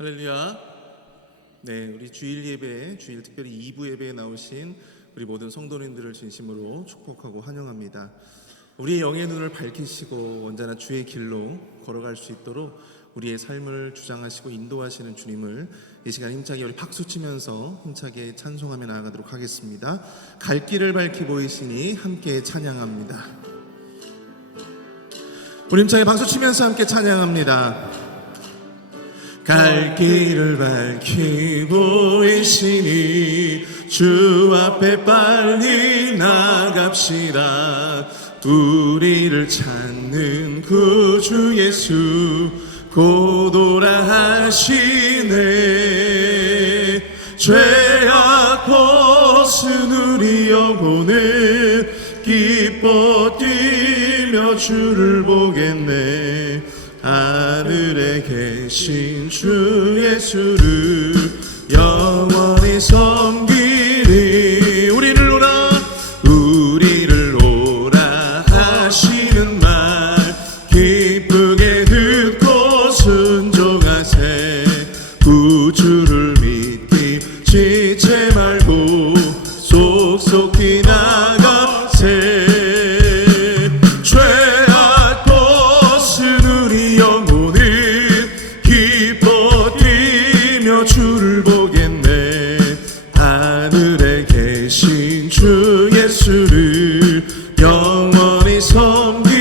할렐루야. 네, 우리 주일 예배, 주일 특별히 2부 예배에 나오신 우리 모든 성도님들을 진심으로 축복하고 환영합니다. 우리의 영의 눈을 밝히시고 언제나 주의 길로 걸어갈 수 있도록 우리의 삶을 주장하시고 인도하시는 주님을 이 시간 힘차게 우리 박수 치면서 힘차게 찬송하며 나아가도록 하겠습니다. 갈 길을 밝히 보이시니 함께 찬양합니다. 우리 힘차게 박수 치면서 함께 찬양합니다. 갈 길을 밝히 보이시니 주 앞에 빨리 나갑시다. 우리를 찾는 구주 예수 곧 오라 하시네. 죄악 벗은 우리 영혼은 기뻐 뛰며 주를 보겠네. 하늘에 계신 주 예수를 영원히 섬기리. 우리를 오라 하시는 말 기쁘게 듣고 순종하세. 구주를 믿기 지체 말고 속속히 나가세. 주를 보겠네. 하늘에 계신 주 예수를 영원히 섬기리.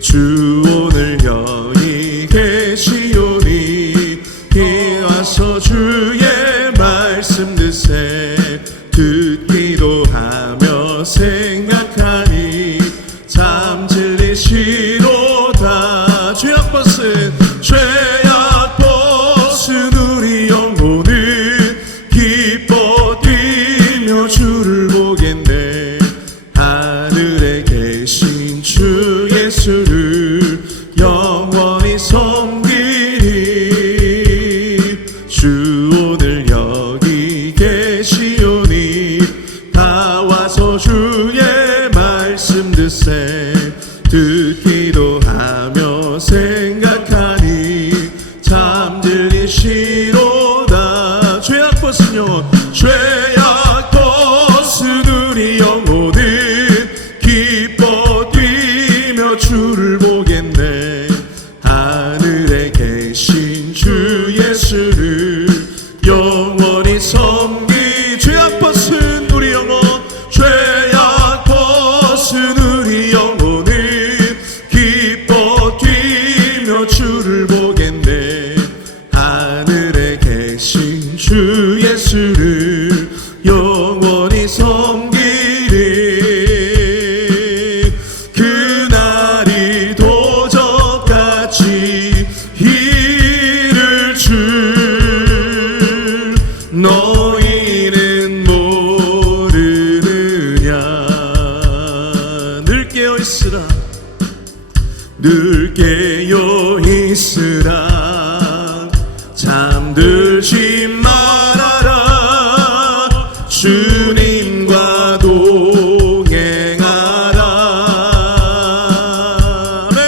주 오늘 여기 계시오니 와서 주의 말씀 듣기도 하며 생각하니 참 진리시로다. 죄악 벗은 우리 영혼은 기뻐 뛰며 주를 보겠네. 하늘에 계신 주 예수를 영원히 섬기리. 주 오늘 여기 계시오니 다 와서 주의 말씀 듣기도 하며 생각하니 참 진리시로다. 죄악 벗은 우리 영혼은 기뻐 뛰며 주를 보겠네. 하늘에 계신 주 예수를 영원히 섬기. 죄악 벗은 우리 영혼, 죄악 벗은 우리 영혼은 기뻐 뛰며 주를 보겠네. 하늘에 계신 주 예수를 영원히 섬기리. 그날이 도적같이 이를 줄 너희는 모르느냐. 늘 깨어있으라, 늘 깨어있으라. 잠들지 말아라. 주님과 동행하라. 아멘.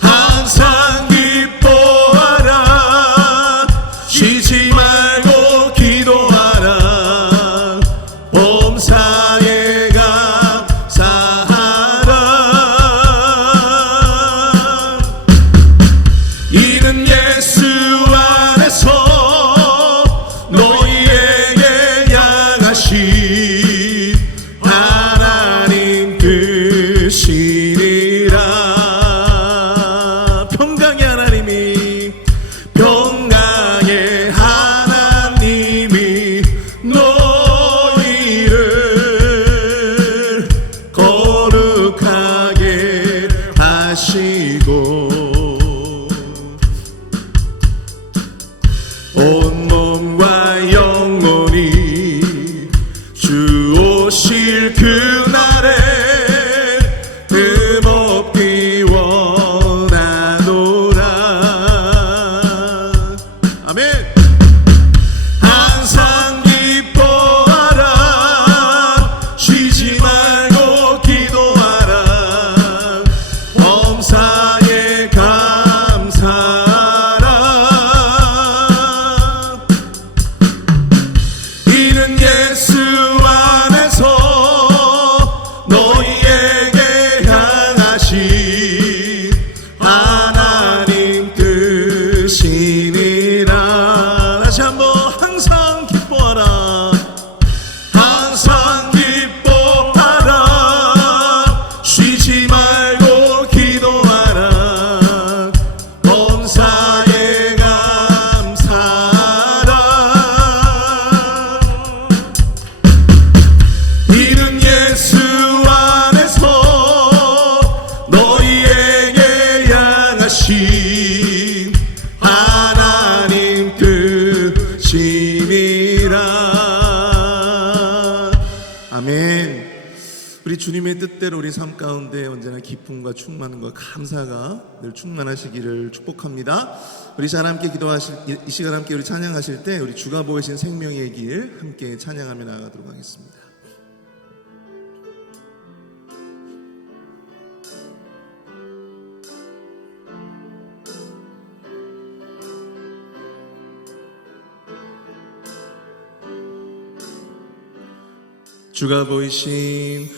항상 기뻐하라. 쉬지 말고 기도하라. 범사에 감사하라. 이는 예수 안에서 너희에게 향하신 하나님 뜻이니라. 평강의 하나님이 너희를 거룩하게 하시고 온몸과 영혼이 주 오실 그날에 흠없기 원하노라. 아멘. 항상 기뻐하라. 쉬지 말고 기도하라. 범사에 감사 하신 하나님 뜻이니라. 아멘. 우리 주님의 뜻대로 우리 삶 가운데 언제나 기쁨과 충만과 감사가 늘 충만하시기를 축복합니다. 우리 자 함께 기도하실 이 시간 함께 우리 찬양하실 때 우리 주가 보이신 생명의 길 함께 찬양하며 나아가도록 하겠습니다. 주가 보이신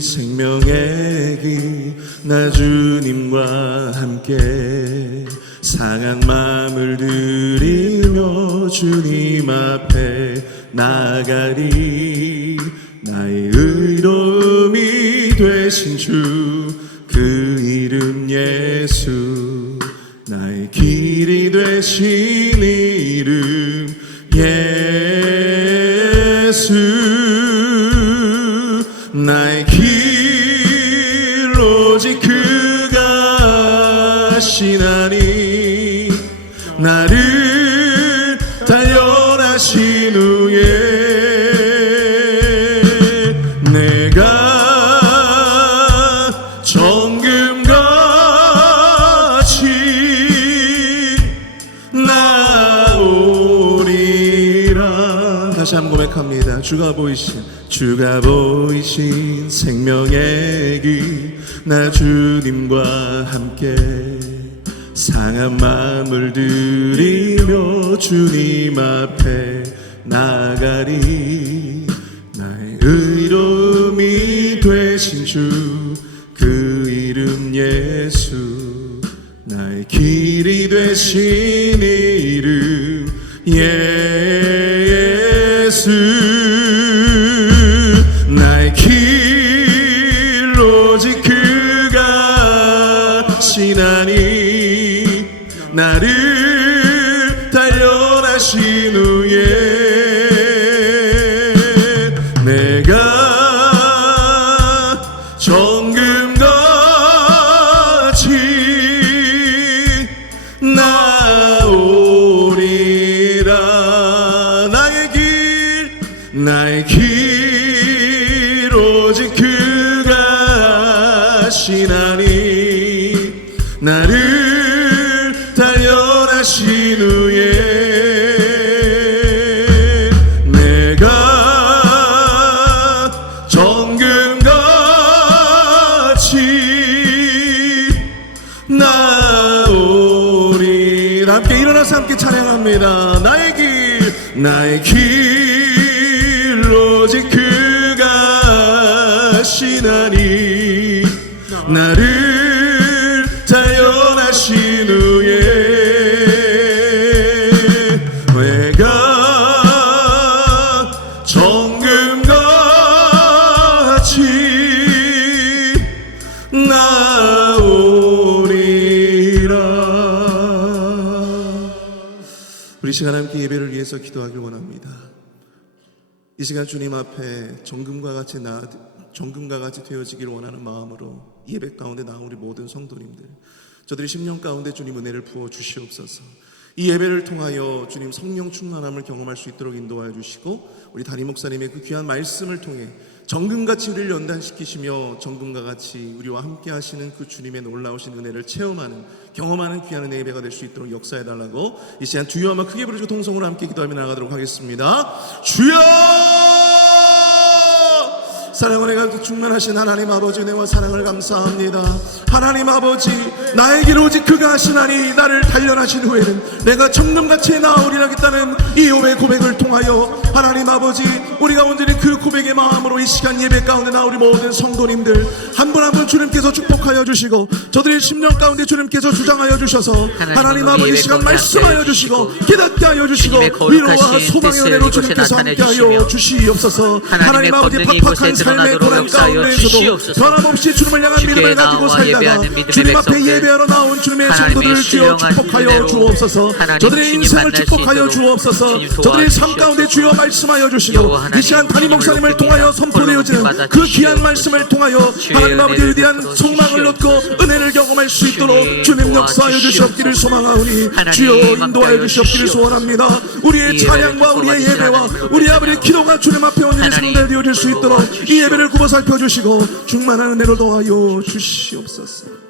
생명의 길 나 주님과 함께 상한 마음을 들이며 주님 앞에 나가리. 나의 의로움이 되신 주 그 이름 예수, 나의 길이 되신 이름 예수. 나의 길 오직 그가 하시나니. 나를 단련하신 후에 내가 정금같이 나오리라. 다시 한번 고백합니다. 주가 보이신 생명의 길 나 주님과 함께 상한 마음을 들이며 주님 앞에 나가리. 나의 의로움이 되신 주 그 이름 예수, 나의 길이 되신 이름 예수. 나의 길 오직 그가 하시나니. 나를 단련하신 후에 내가 정금같이 나오리라. 나의 길 오직 그가 하시나니. 나를 단련하신 후에 내가 정금같이 나오리라. 함께 일어나서 함께 찬양합니다. 나의 길 오직 그가 하시나니. 나를 단련하신 후에 내가 정금같이 나오리라. 우리 시간 함께 예배를 위해서 기도하길 원합니다. 이 시간 주님 앞에 정금과 같이 되어지길 원하는 마음으로 예배 가운데 나온 우리 모든 성도님들, 저들이 10년 가운데 주님 은혜를 부어 주시옵소서. 이 예배를 통하여 주님 성령 충만함을 경험할 수 있도록 인도하여 주시고, 우리 담임 목사님의 그 귀한 말씀을 통해 정금같이 우리를 연단시키시며 정금과 같이 우리와 함께 하시는 그 주님의 놀라우신 은혜를 체험하는, 경험하는 귀한 은혜 예배가 될 수 있도록 역사해달라고 이 시간 주여 한번 크게 부르시고 동성으로 함께 기도하며 나가도록 하겠습니다. 주여! 사랑을 해가 충만하신 하나님 아버지, 은혜와 사랑을 감사합니다. 하나님 아버지, 나의 길 오직 그가 하시나니 나를 단련하신 후에는 내가 정금같이 나오리라겠다는 이 고백을 통하여 하나님 아버지, 우리가 온전히 그 고백의 마음으로 이 시간 예배 가운데 나온 우리 모든 성도님들 한 분 한 분 주님께서 축복하여 주시고, 저들의 10년 가운데 주님께서 주장하여 주셔서 하나님 아버지 시간 말씀하여 주시고 깨닫게 하여 주시고 위로와 소망의 은혜로 주님께서 함께하여 주시옵소서. 하나님 아버지, 팍팍한 삶의 고난 가운데에서도 변함없이 주님을 향한 믿음을 가지고 살다가 주님 앞에 예배하러 나온 주님의 성도들을 주여 축복하여 주옵소서. 저들의 인생을 축복하여 주옵소서. 저들의 삶 가운데 주여 말씀하여 주시고, 이 시간 담임 목사님을 통하여 선포되어지는 그 귀한 말씀을 통하여 하나님 아버지 위대한 진정한 소망을 얻고 은혜를 경험할 수 있도록 주님 역사하여 주시옵기를 소망하오니 주여 인도하여 주시옵기를 소원합니다. 우리의 찬양과 우리의 예배와 우리 아버지의 기도가 주님 앞에 온전히 상달되어질 수 있도록 이 예배를 굽어 살펴주시고 충만한 은혜로 도와여 주시옵소서.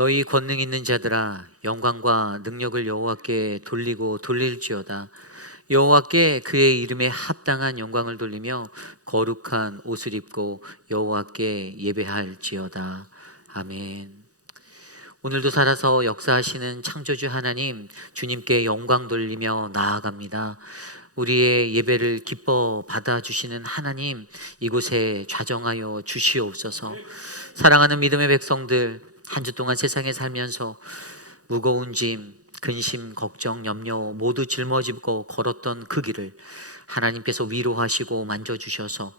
너희 권능 있는 자들아 영광과 능력을 여호와께 돌리고 돌릴지어다. 여호와께 그의 이름에 합당한 영광을 돌리며 거룩한 옷을 입고 여호와께 예배할지어다. 아멘. 오늘도 살아서 역사하시는 창조주 하나님, 주님께 영광 돌리며 나아갑니다. 우리의 예배를 기뻐 받아주시는 하나님, 이곳에 좌정하여 주시옵소서. 사랑하는 믿음의 백성들, 한 주 동안 세상에 살면서 무거운 짐, 근심, 걱정, 염려 모두 짊어지고 걸었던 그 길을 하나님께서 위로하시고 만져주셔서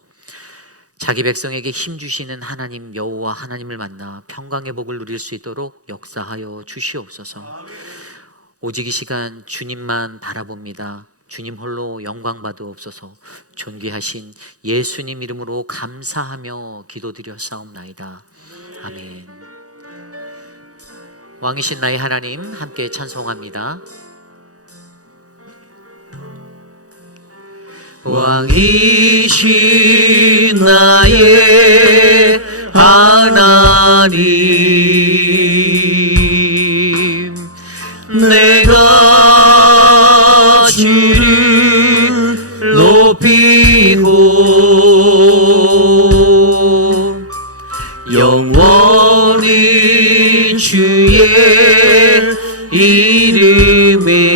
자기 백성에게 힘주시는 하나님 여호와 하나님을 만나 평강의 복을 누릴 수 있도록 역사하여 주시옵소서. 오직 이 시간 주님만 바라봅니다. 주님 홀로 영광 받으옵소서. 존귀하신 예수님 이름으로 감사하며 기도드렸사옵나이다. 아멘. 왕이신 나의 하나님 함께 찬송합니다. 왕이신 나의 하나님, 내가 주를 높이고 영원히 주의 이름에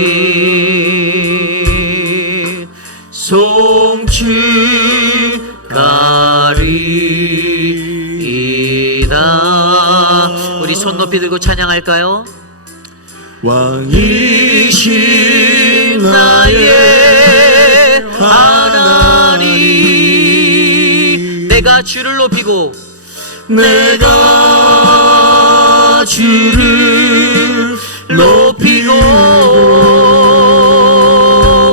송축하리이다. 우리 손 높이 들고 찬양할까요? 왕이신 나의 하나님, 내가 주를 높이고 내가 주를 높이고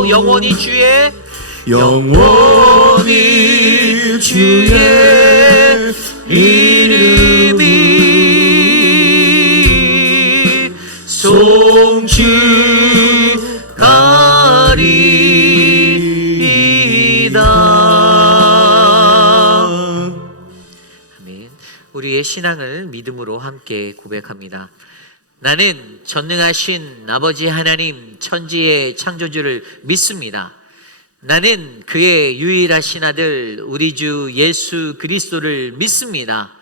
영원히 주의 이름이 송축하리이다. 아멘. 우리의 신앙을 믿음으로 함께 고백합니다. 나는 전능하신 아버지 하나님 천지의 창조주를 믿습니다. 나는 그의 유일하신 아들 우리 주 예수 그리스도를 믿습니다.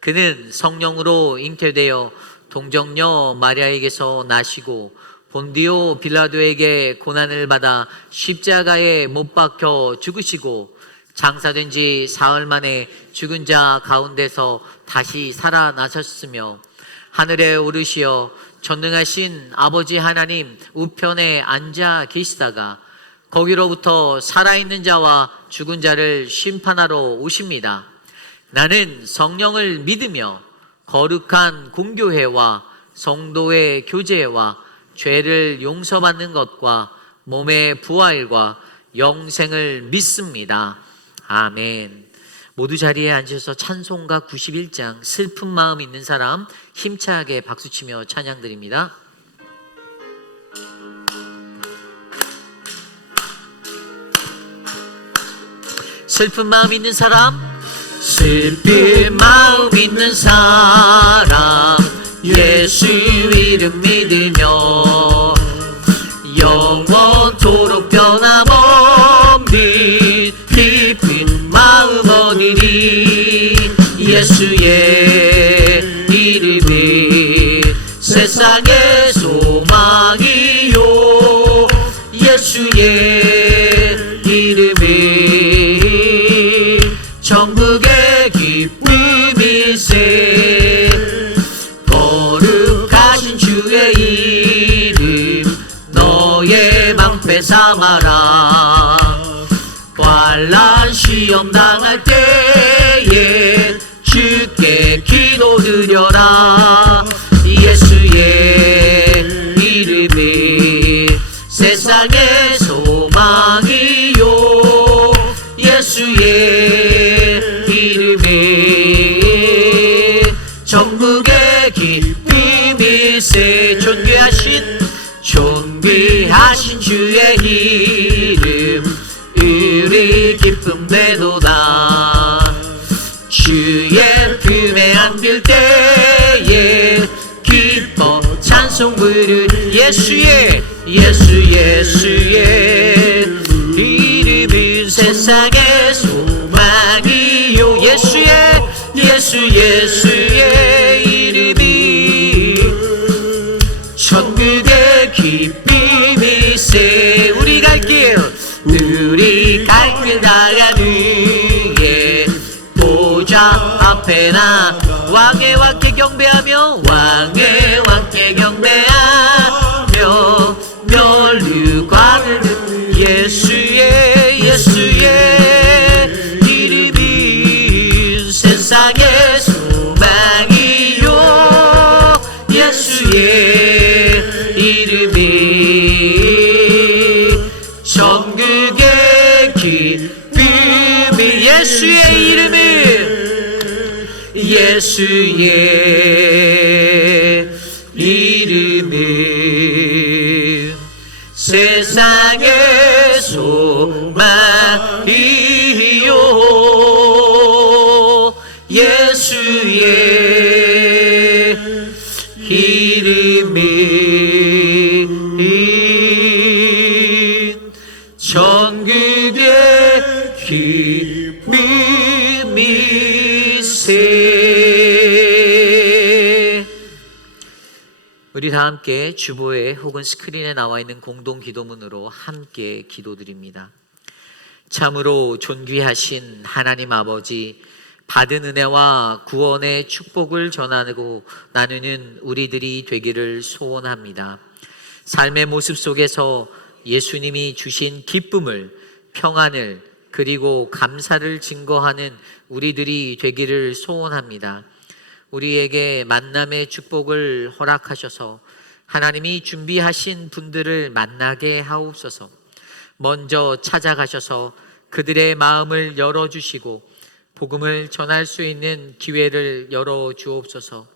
그는 성령으로 잉태되어 동정녀 마리아에게서 나시고 본디오 빌라도에게 고난을 받아 십자가에 못 박혀 죽으시고 장사된 지 사흘 만에 죽은 자 가운데서 다시 살아나셨으며 하늘에 오르시어 전능하신 아버지 하나님 우편에 앉아 계시다가 거기로부터 살아있는 자와 죽은 자를 심판하러 오십니다. 나는 성령을 믿으며 거룩한 공교회와 성도의 교제와 죄를 용서받는 것과 몸의 부활과 영생을 믿습니다. 아멘. 모두 자리에 앉으셔서 찬송가 91장 슬픈 마음 있는 사람 힘차게 박수치며 찬양드립니다. 슬픈 마음 있는 사람, 슬픈 마음 있는 사람 예수 이름 믿으며 영원토록 변함없는 깊은 마음 얻으리. 예수의 이름이 세상의 소망이요 예수의 이름이 천국의 기쁨일세. 거룩하신 주의 이름 너의 방패 삼아라. 환난 시험 당할 때에 주께 기도드려라. 예수의 이름이 세상에 소망이요 예수의 이름에 전국의 기쁨일세 존귀하신 주의 이름 우리 기쁨 되도다 주의 품에 안길 때에 기뻐 찬송 부르 예수의 이름은 세상의 소망이요 예수의 이름이 천국의 기쁨이세 우리 갈 길 나가는 예 보좌 앞에 나 왕의 왕께 경배하며 멸류관을 예수의 이름이 세상의 소망이요 예수의 이름이 전국의 기쁨이 예수의 이름이 세상의 소망이요 예수의 이름이 전국의 기쁨이세 우리 다 함께 주보에 혹은 스크린에 나와 있는 공동 기도문으로 함께 기도드립니다. 참으로 존귀하신 하나님 아버지 받은 은혜와 구원의 축복을 전하고 나누는 우리들이 되기를 소원합니다. 삶의 모습 속에서 예수님이 주신 기쁨을 평안을 그리고 감사를 증거하는 우리들이 되기를 소원합니다. 우리에게 만남의 축복을 허락하셔서 하나님이 준비하신 분들을 만나게 하옵소서. 먼저 찾아가셔서 그들의 마음을 열어주시고 복음을 전할 수 있는 기회를 열어주옵소서.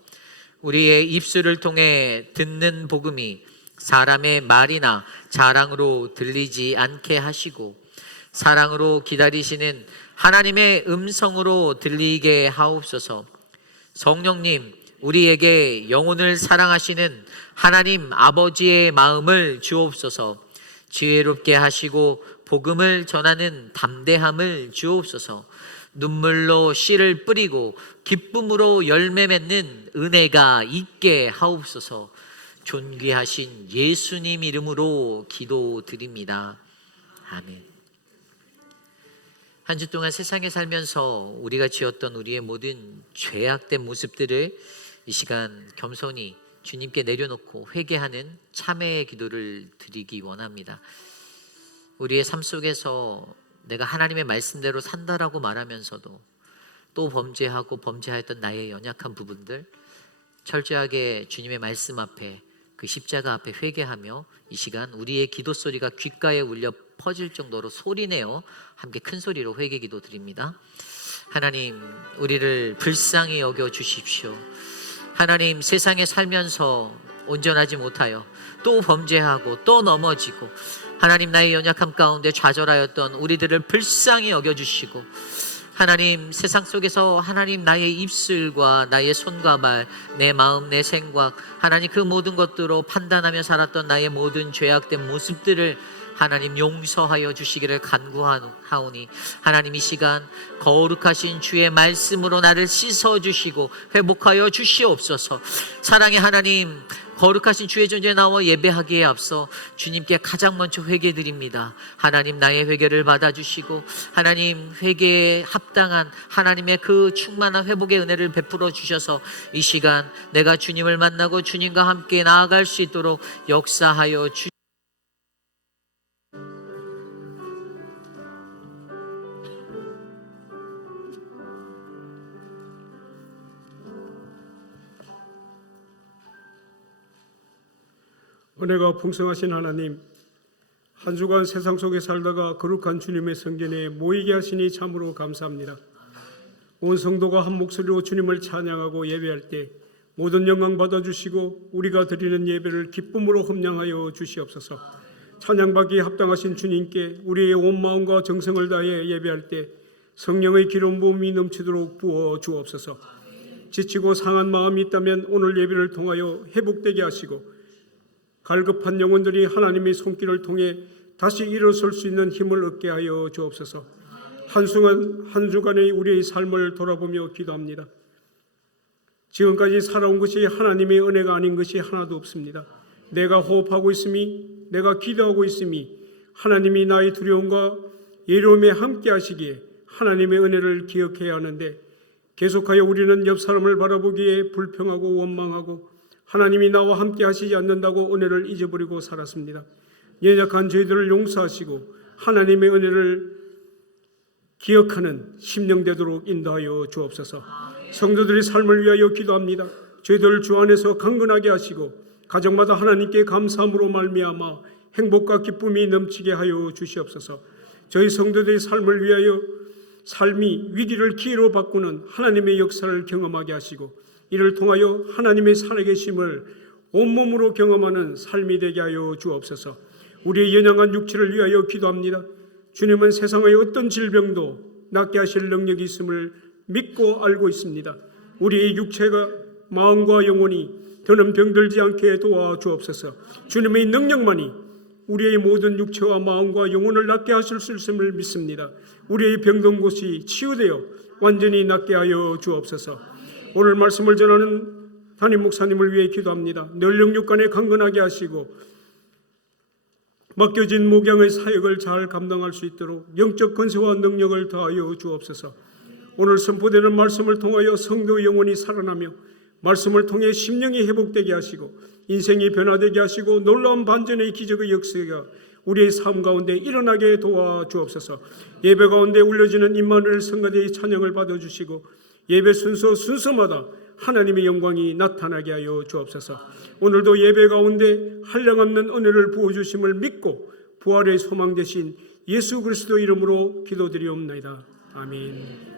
우리의 입술을 통해 듣는 복음이 사람의 말이나 자랑으로 들리지 않게 하시고 사랑으로 기다리시는 하나님의 음성으로 들리게 하옵소서. 성령님, 우리에게 영혼을 사랑하시는 하나님 아버지의 마음을 주옵소서. 지혜롭게 하시고 복음을 전하는 담대함을 주옵소서. 눈물로 씨를 뿌리고 기쁨으로 열매 맺는 은혜가 있게 하옵소서. 존귀하신 예수님 이름으로 기도드립니다. 아멘. 한 주 동안 세상에 살면서 우리가 지었던 우리의 모든 죄악된 모습들을 이 시간 겸손히 주님께 내려놓고 회개하는 참회의 기도를 드리기 원합니다. 우리의 삶 속에서 내가 하나님의 말씀대로 산다라고 말하면서도 또 범죄하고 범죄하였던 나의 연약한 부분들 철저하게 주님의 말씀 앞에 그 십자가 앞에 회개하며 이 시간 우리의 기도 소리가 귓가에 울려 퍼질 정도로 소리내어 함께 큰 소리로 회개 기도 드립니다. 하나님, 우리를 불쌍히 여겨 주십시오. 하나님, 세상에 살면서 온전하지 못하여 또 범죄하고 또 넘어지고 하나님 나의 연약함 가운데 좌절하였던 우리들을 불쌍히 여겨주시고 하나님 세상 속에서 하나님 나의 입술과 나의 손과 말, 내 마음, 내 생각 하나님 그 모든 것들로 판단하며 살았던 나의 모든 죄악된 모습들을 하나님 용서하여 주시기를 간구하오니 하나님 이 시간 거룩하신 주의 말씀으로 나를 씻어주시고 회복하여 주시옵소서. 사랑의 하나님, 거룩하신 주의 존재에 나와 예배하기에 앞서 주님께 가장 먼저 회개드립니다. 하나님 나의 회개를 받아주시고 하나님 회개에 합당한 하나님의 그 충만한 회복의 은혜를 베풀어 주셔서 이 시간 내가 주님을 만나고 주님과 함께 나아갈 수 있도록 역사하여 주시옵소서. 은혜가 풍성하신 하나님, 한 주간 세상 속에 살다가 거룩한 주님의 성전에 모이게 하시니 참으로 감사합니다. 온 성도가 한 목소리로 주님을 찬양하고 예배할 때 모든 영광 받아주시고 우리가 드리는 예배를 기쁨으로 흠량하여 주시옵소서. 찬양받기에 합당하신 주님께 우리의 온 마음과 정성을 다해 예배할 때 성령의 기름 부음이 넘치도록 부어 주옵소서. 지치고 상한 마음이 있다면 오늘 예배를 통하여 회복되게 하시고 갈급한 영혼들이 하나님의 손길을 통해 다시 일어설 수 있는 힘을 얻게 하여 주옵소서. 한 주간의 우리의 삶을 돌아보며 기도합니다. 지금까지 살아온 것이 하나님의 은혜가 아닌 것이 하나도 없습니다. 내가 호흡하고 있음이, 내가 기도하고 있음이 하나님이 나의 두려움과 예로움에 함께 하시기에 하나님의 은혜를 기억해야 하는데 계속하여 우리는 옆 사람을 바라보기에 불평하고 원망하고 하나님이 나와 함께 하시지 않는다고 은혜를 잊어버리고 살았습니다. 연약한 저희들을 용서하시고 하나님의 은혜를 기억하는 심령 되도록 인도하여 주옵소서. 성도들의 삶을 위하여 기도합니다. 저희들 주 안에서 강건하게 하시고 가정마다 하나님께 감사함으로 말미암아 행복과 기쁨이 넘치게 하여 주시옵소서. 저희 성도들의 삶을 위하여 삶이 위기를 기회로 바꾸는 하나님의 역사를 경험하게 하시고 이를 통하여 하나님의 살아계심을 온몸으로 경험하는 삶이 되게 하여 주옵소서. 우리의 연약한 육체를 위하여 기도합니다. 주님은 세상의 어떤 질병도 낫게 하실 능력이 있음을 믿고 알고 있습니다. 우리의 육체가 마음과 영혼이 더는 병들지 않게 도와주옵소서. 주님의 능력만이 우리의 모든 육체와 마음과 영혼을 낫게 하실 수 있음을 믿습니다. 우리의 병든 곳이 치유되어 완전히 낫게 하여 주옵소서. 오늘 말씀을 전하는 담임 목사님을 위해 기도합니다. 늘 영육간에 강건하게 하시고 맡겨진 목양의 사역을 잘 감당할 수 있도록 영적 권세와 능력을 더하여 주옵소서. 오늘 선포되는 말씀을 통하여 성도의 영혼이 살아나며 말씀을 통해 심령이 회복되게 하시고 인생이 변화되게 하시고 놀라운 반전의 기적의 역사가 우리의 삶 가운데 일어나게 도와주옵소서. 예배 가운데 울려지는 임마누엘 성가대의 찬양을 받아주시고 예배 순서마다 하나님의 영광이 나타나게 하여 주옵소서. 오늘도 예배 가운데 한량없는 은혜를 부어주심을 믿고 부활의 소망 되신 예수 그리스도 이름으로 기도드리옵나이다. 아멘.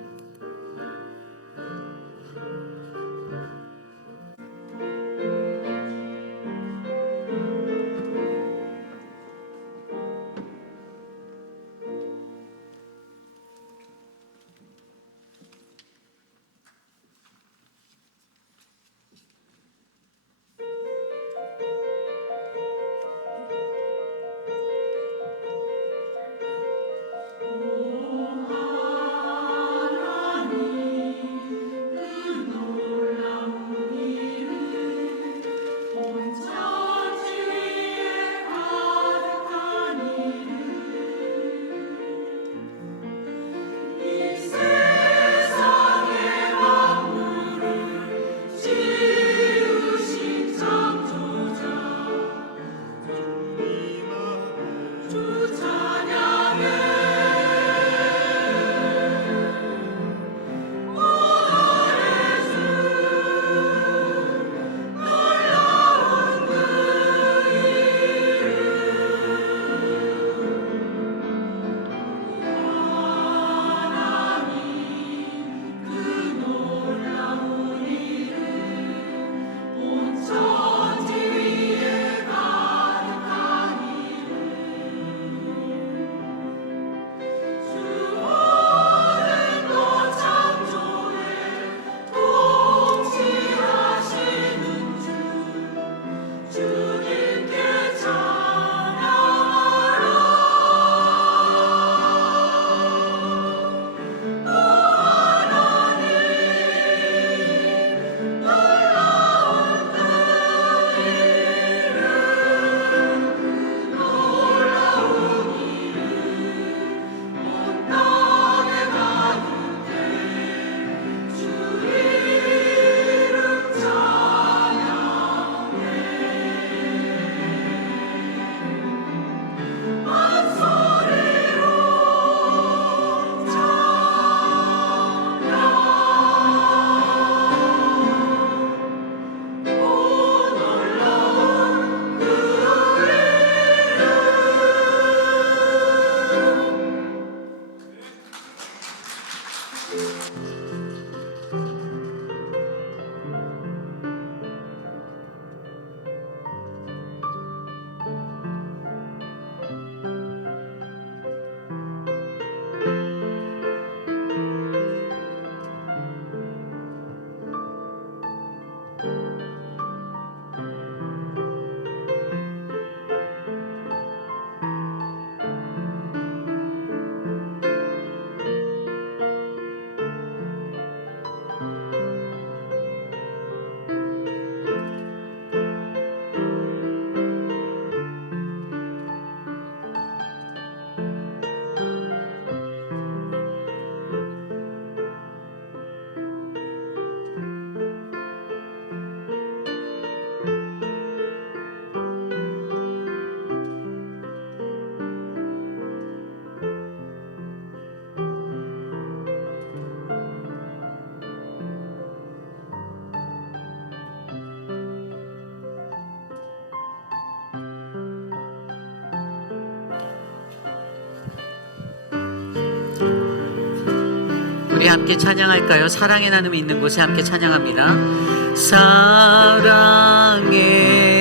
우리 함께 찬양할까요? 사랑의 나눔이 있는 곳에 함께 찬양합니다. 사랑의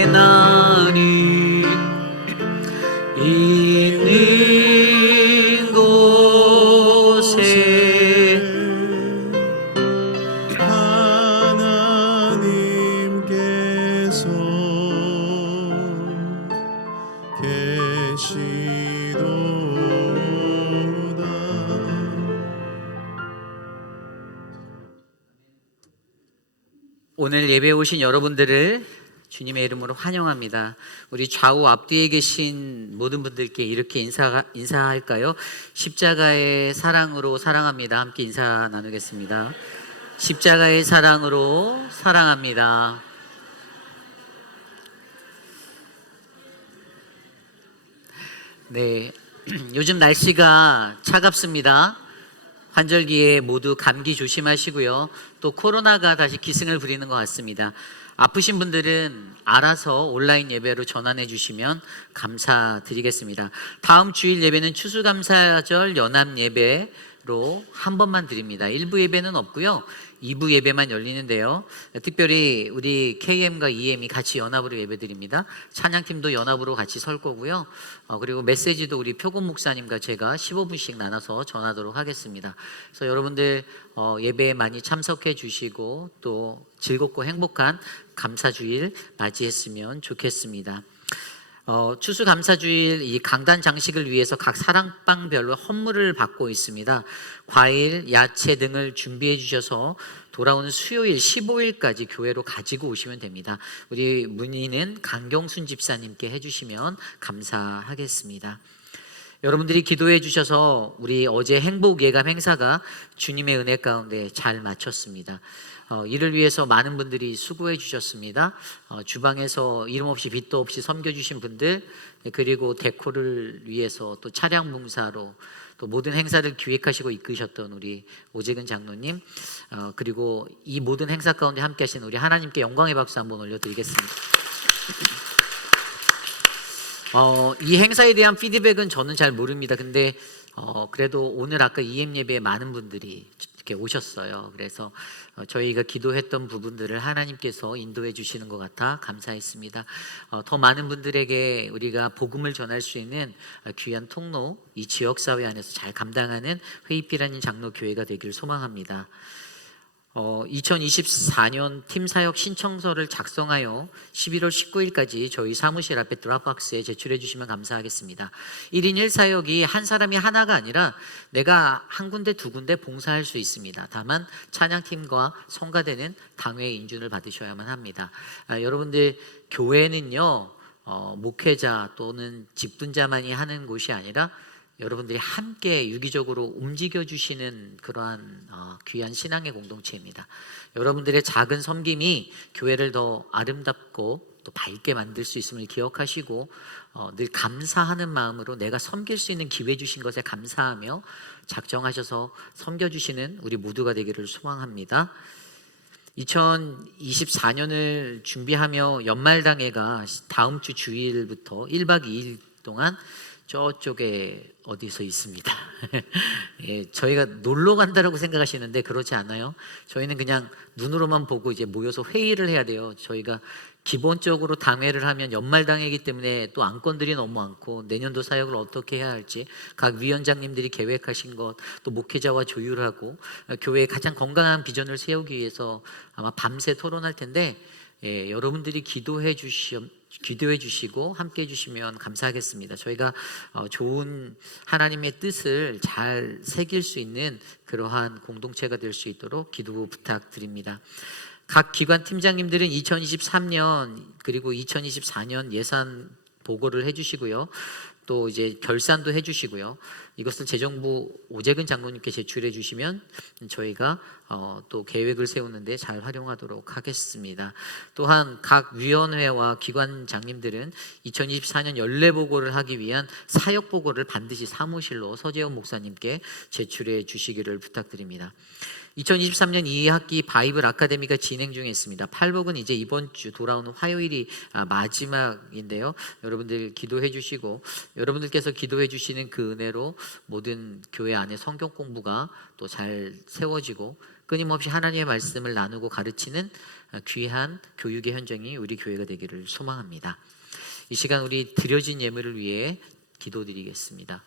나눔 있는 곳에 하나님께서 계시도다. 오늘 예배에 오신 여러분들을 주님의 이름으로 환영합니다. 우리 좌우 앞뒤에 계신 모든 분들께 이렇게 인사할까요? 십자가의 사랑으로 사랑합니다. 함께 인사 나누겠습니다. 십자가의 사랑으로 사랑합니다. 네, 요즘 날씨가 차갑습니다. 환절기에 모두 감기 조심하시고요. 또 코로나가 다시 기승을 부리는 것 같습니다. 아프신 분들은 알아서 온라인 예배로 전환해 주시면 감사드리겠습니다. 다음 주일 예배는 추수감사절 연합 예배로 한 번만 드립니다. 1부 예배는 없고요. 2부 예배만 열리는데요. 특별히 우리 KM과 EM이 같이 연합으로 예배드립니다. 찬양팀도 연합으로 같이 설 거고요. 그리고 메시지도 우리 표곤 목사님과 제가 15분씩 나눠서 전하도록 하겠습니다. 그래서 여러분들 예배에 많이 참석해 주시고 또 즐겁고 행복한 감사주일 맞이했으면 좋겠습니다. 추수감사주일 이 강단 장식을 위해서 각 사랑방별로 헌물을 받고 있습니다. 과일, 야채 등을 준비해 주셔서 돌아오는 수요일 15일까지 교회로 가지고 오시면 됩니다. 우리 문의는 강경순 집사님께 해주시면 감사하겠습니다. 여러분들이 기도해 주셔서 우리 어제 행복 예감 행사가 주님의 은혜 가운데 잘 마쳤습니다. 이를 위해서 많은 분들이 수고해 주셨습니다. 주방에서 이름 없이 빛도 없이 섬겨주신 분들, 그리고 데코를 위해서 또 차량 봉사로 또 모든 행사를 기획하시고 이끄셨던 우리 오재근 장로님, 그리고 이 모든 행사 가운데 함께 하신 우리 하나님께 영광의 박수 한번 올려드리겠습니다. 이 행사에 대한 피드백은 저는 잘 모릅니다. 근데 그래도 오늘 아까 EM 예배에 많은 분들이 이렇게 오셨어요. 그래서 저희가 기도했던 부분들을 하나님께서 인도해 주시는 것 같아 감사했습니다. 더 많은 분들에게 우리가 복음을 전할 수 있는 귀한 통로, 이 지역사회 안에서 잘 감당하는 회의피라는 장로교회가 되길 소망합니다. 2024년 팀 사역 신청서를 작성하여 11월 19일까지 저희 사무실 앞에 드랍박스에 제출해 주시면 감사하겠습니다. 1인 1사역이 한 사람이 하나가 아니라 내가 한 군데 두 군데 봉사할 수 있습니다. 다만 찬양팀과 성가대는 당회 인준을 받으셔야만 합니다. 여러분들 교회는요 목회자 또는 직분자만이 하는 곳이 아니라 여러분들이 함께 유기적으로 움직여주시는 그러한 귀한 신앙의 공동체입니다. 여러분들의 작은 섬김이 교회를 더 아름답고 또 밝게 만들 수 있음을 기억하시고 늘 감사하는 마음으로 내가 섬길 수 있는 기회 주신 것에 감사하며 작정하셔서 섬겨주시는 우리 모두가 되기를 소망합니다. 2024년을 준비하며 연말당회가 다음 주 주일부터 1박 2일 동안 저쪽에 어디서 있습니다. 예, 저희가 놀러 간다라고 생각하시는데 그렇지 않아요. 저희는 그냥 눈으로만 보고 이제 모여서 회의를 해야 돼요. 저희가 기본적으로 당회를 하면 연말당회이기 때문에 또 안건들이 너무 많고 내년도 사역을 어떻게 해야 할지 각 위원장님들이 계획하신 것, 또 목회자와 조율하고 교회의 가장 건강한 비전을 세우기 위해서 아마 밤새 토론할 텐데 여러분들이 기도해 주시고 함께 해주시면 감사하겠습니다. 저희가 좋은 하나님의 뜻을 잘 새길 수 있는 그러한 공동체가 될 수 있도록 기도 부탁드립니다. 각 기관 팀장님들은 2023년 그리고 2024년 예산 보고를 해주시고요. 또 이제 결산도 해주시고요. 이것을 재정부 오재근 장로님께 제출해 주시면 저희가 또 계획을 세우는데 잘 활용하도록 하겠습니다. 또한 각 위원회와 기관장님들은 2024년 연례 보고를 하기 위한 사역 보고를 반드시 사무실로 서재원 목사님께 제출해 주시기를 부탁드립니다. 2023년 2학기 바이블 아카데미가 진행 중에 있습니다. 팔복은 이제 이번 주 돌아오는 화요일이 마지막인데요. 여러분들 기도해 주시고 여러분들께서 기도해 주시는 그 은혜로 모든 교회 안에 성경 공부가 또 잘 세워지고 끊임없이 하나님의 말씀을 나누고 가르치는 귀한 교육의 현장이 우리 교회가 되기를 소망합니다. 이 시간 우리 드려진 예물을 위해 기도드리겠습니다.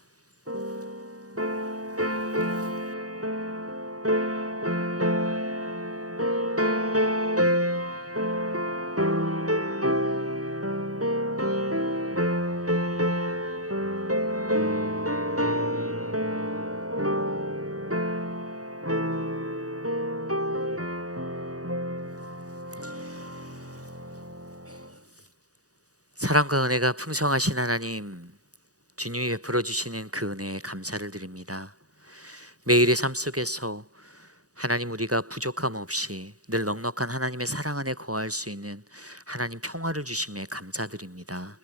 사랑과 은혜가 풍성하신 하나님, 주님이 베풀어 주시는 그 은혜에 감사를 드립니다. 매일의 삶 속에서 하나님, 우리가 부족함 없이 늘 넉넉한 하나님의 사랑 안에 거할 수 있는 하나님 평화를 주심에 감사드립니다.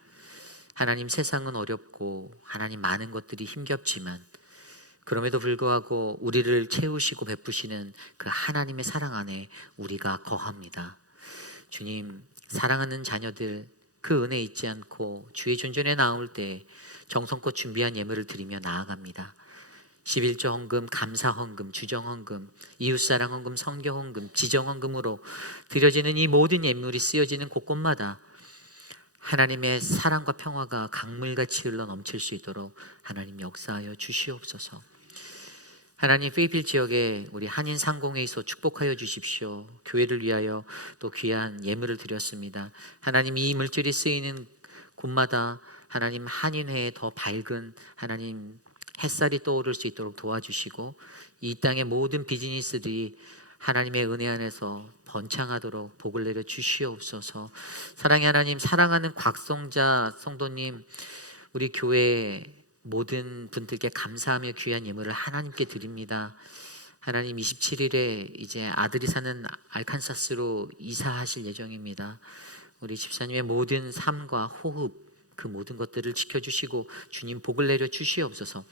하나님, 세상은 어렵고 하나님 많은 것들이 힘겹지만 그럼에도 불구하고 우리를 채우시고 베푸시는 그 하나님의 사랑 안에 우리가 거합니다. 주님, 사랑하는 자녀들 그 은혜 잊지 않고 주의 존전에 나올 때 정성껏 준비한 예물을 드리며 나아갑니다. 11조 헌금, 감사 헌금, 주정 헌금, 이웃사랑 헌금, 선교 헌금, 지정 헌금으로 드려지는 이 모든 예물이 쓰여지는 곳곳마다 하나님의 사랑과 평화가 강물같이 흘러 넘칠 수 있도록 하나님 역사하여 주시옵소서. 하나님, 필리핀 지역에 우리 한인 상공에 있어 축복하여 주십시오. 교회를 위하여 또 귀한 예물을 드렸습니다. 하나님, 이 물질이 쓰이는 곳마다 하나님 한인회에 더 밝은 하나님 햇살이 떠오를 수 있도록 도와주시고 이 땅의 모든 비즈니스들이 하나님의 은혜 안에서 번창하도록 복을 내려 주시옵소서. 사랑의 하나님, 사랑하는 곽성자 성도님, 우리 교회 모든 분들께 감사하며 귀한 예물을 하나님께 드립니다. 하나님, 27일에 이제 아들이 사는 알칸사스로 이사하실 예정입니다. 우리 집사님의 모든 삶과 호흡, 그 모든 것들을 지켜주시고 주님 복을 내려 주시옵소서.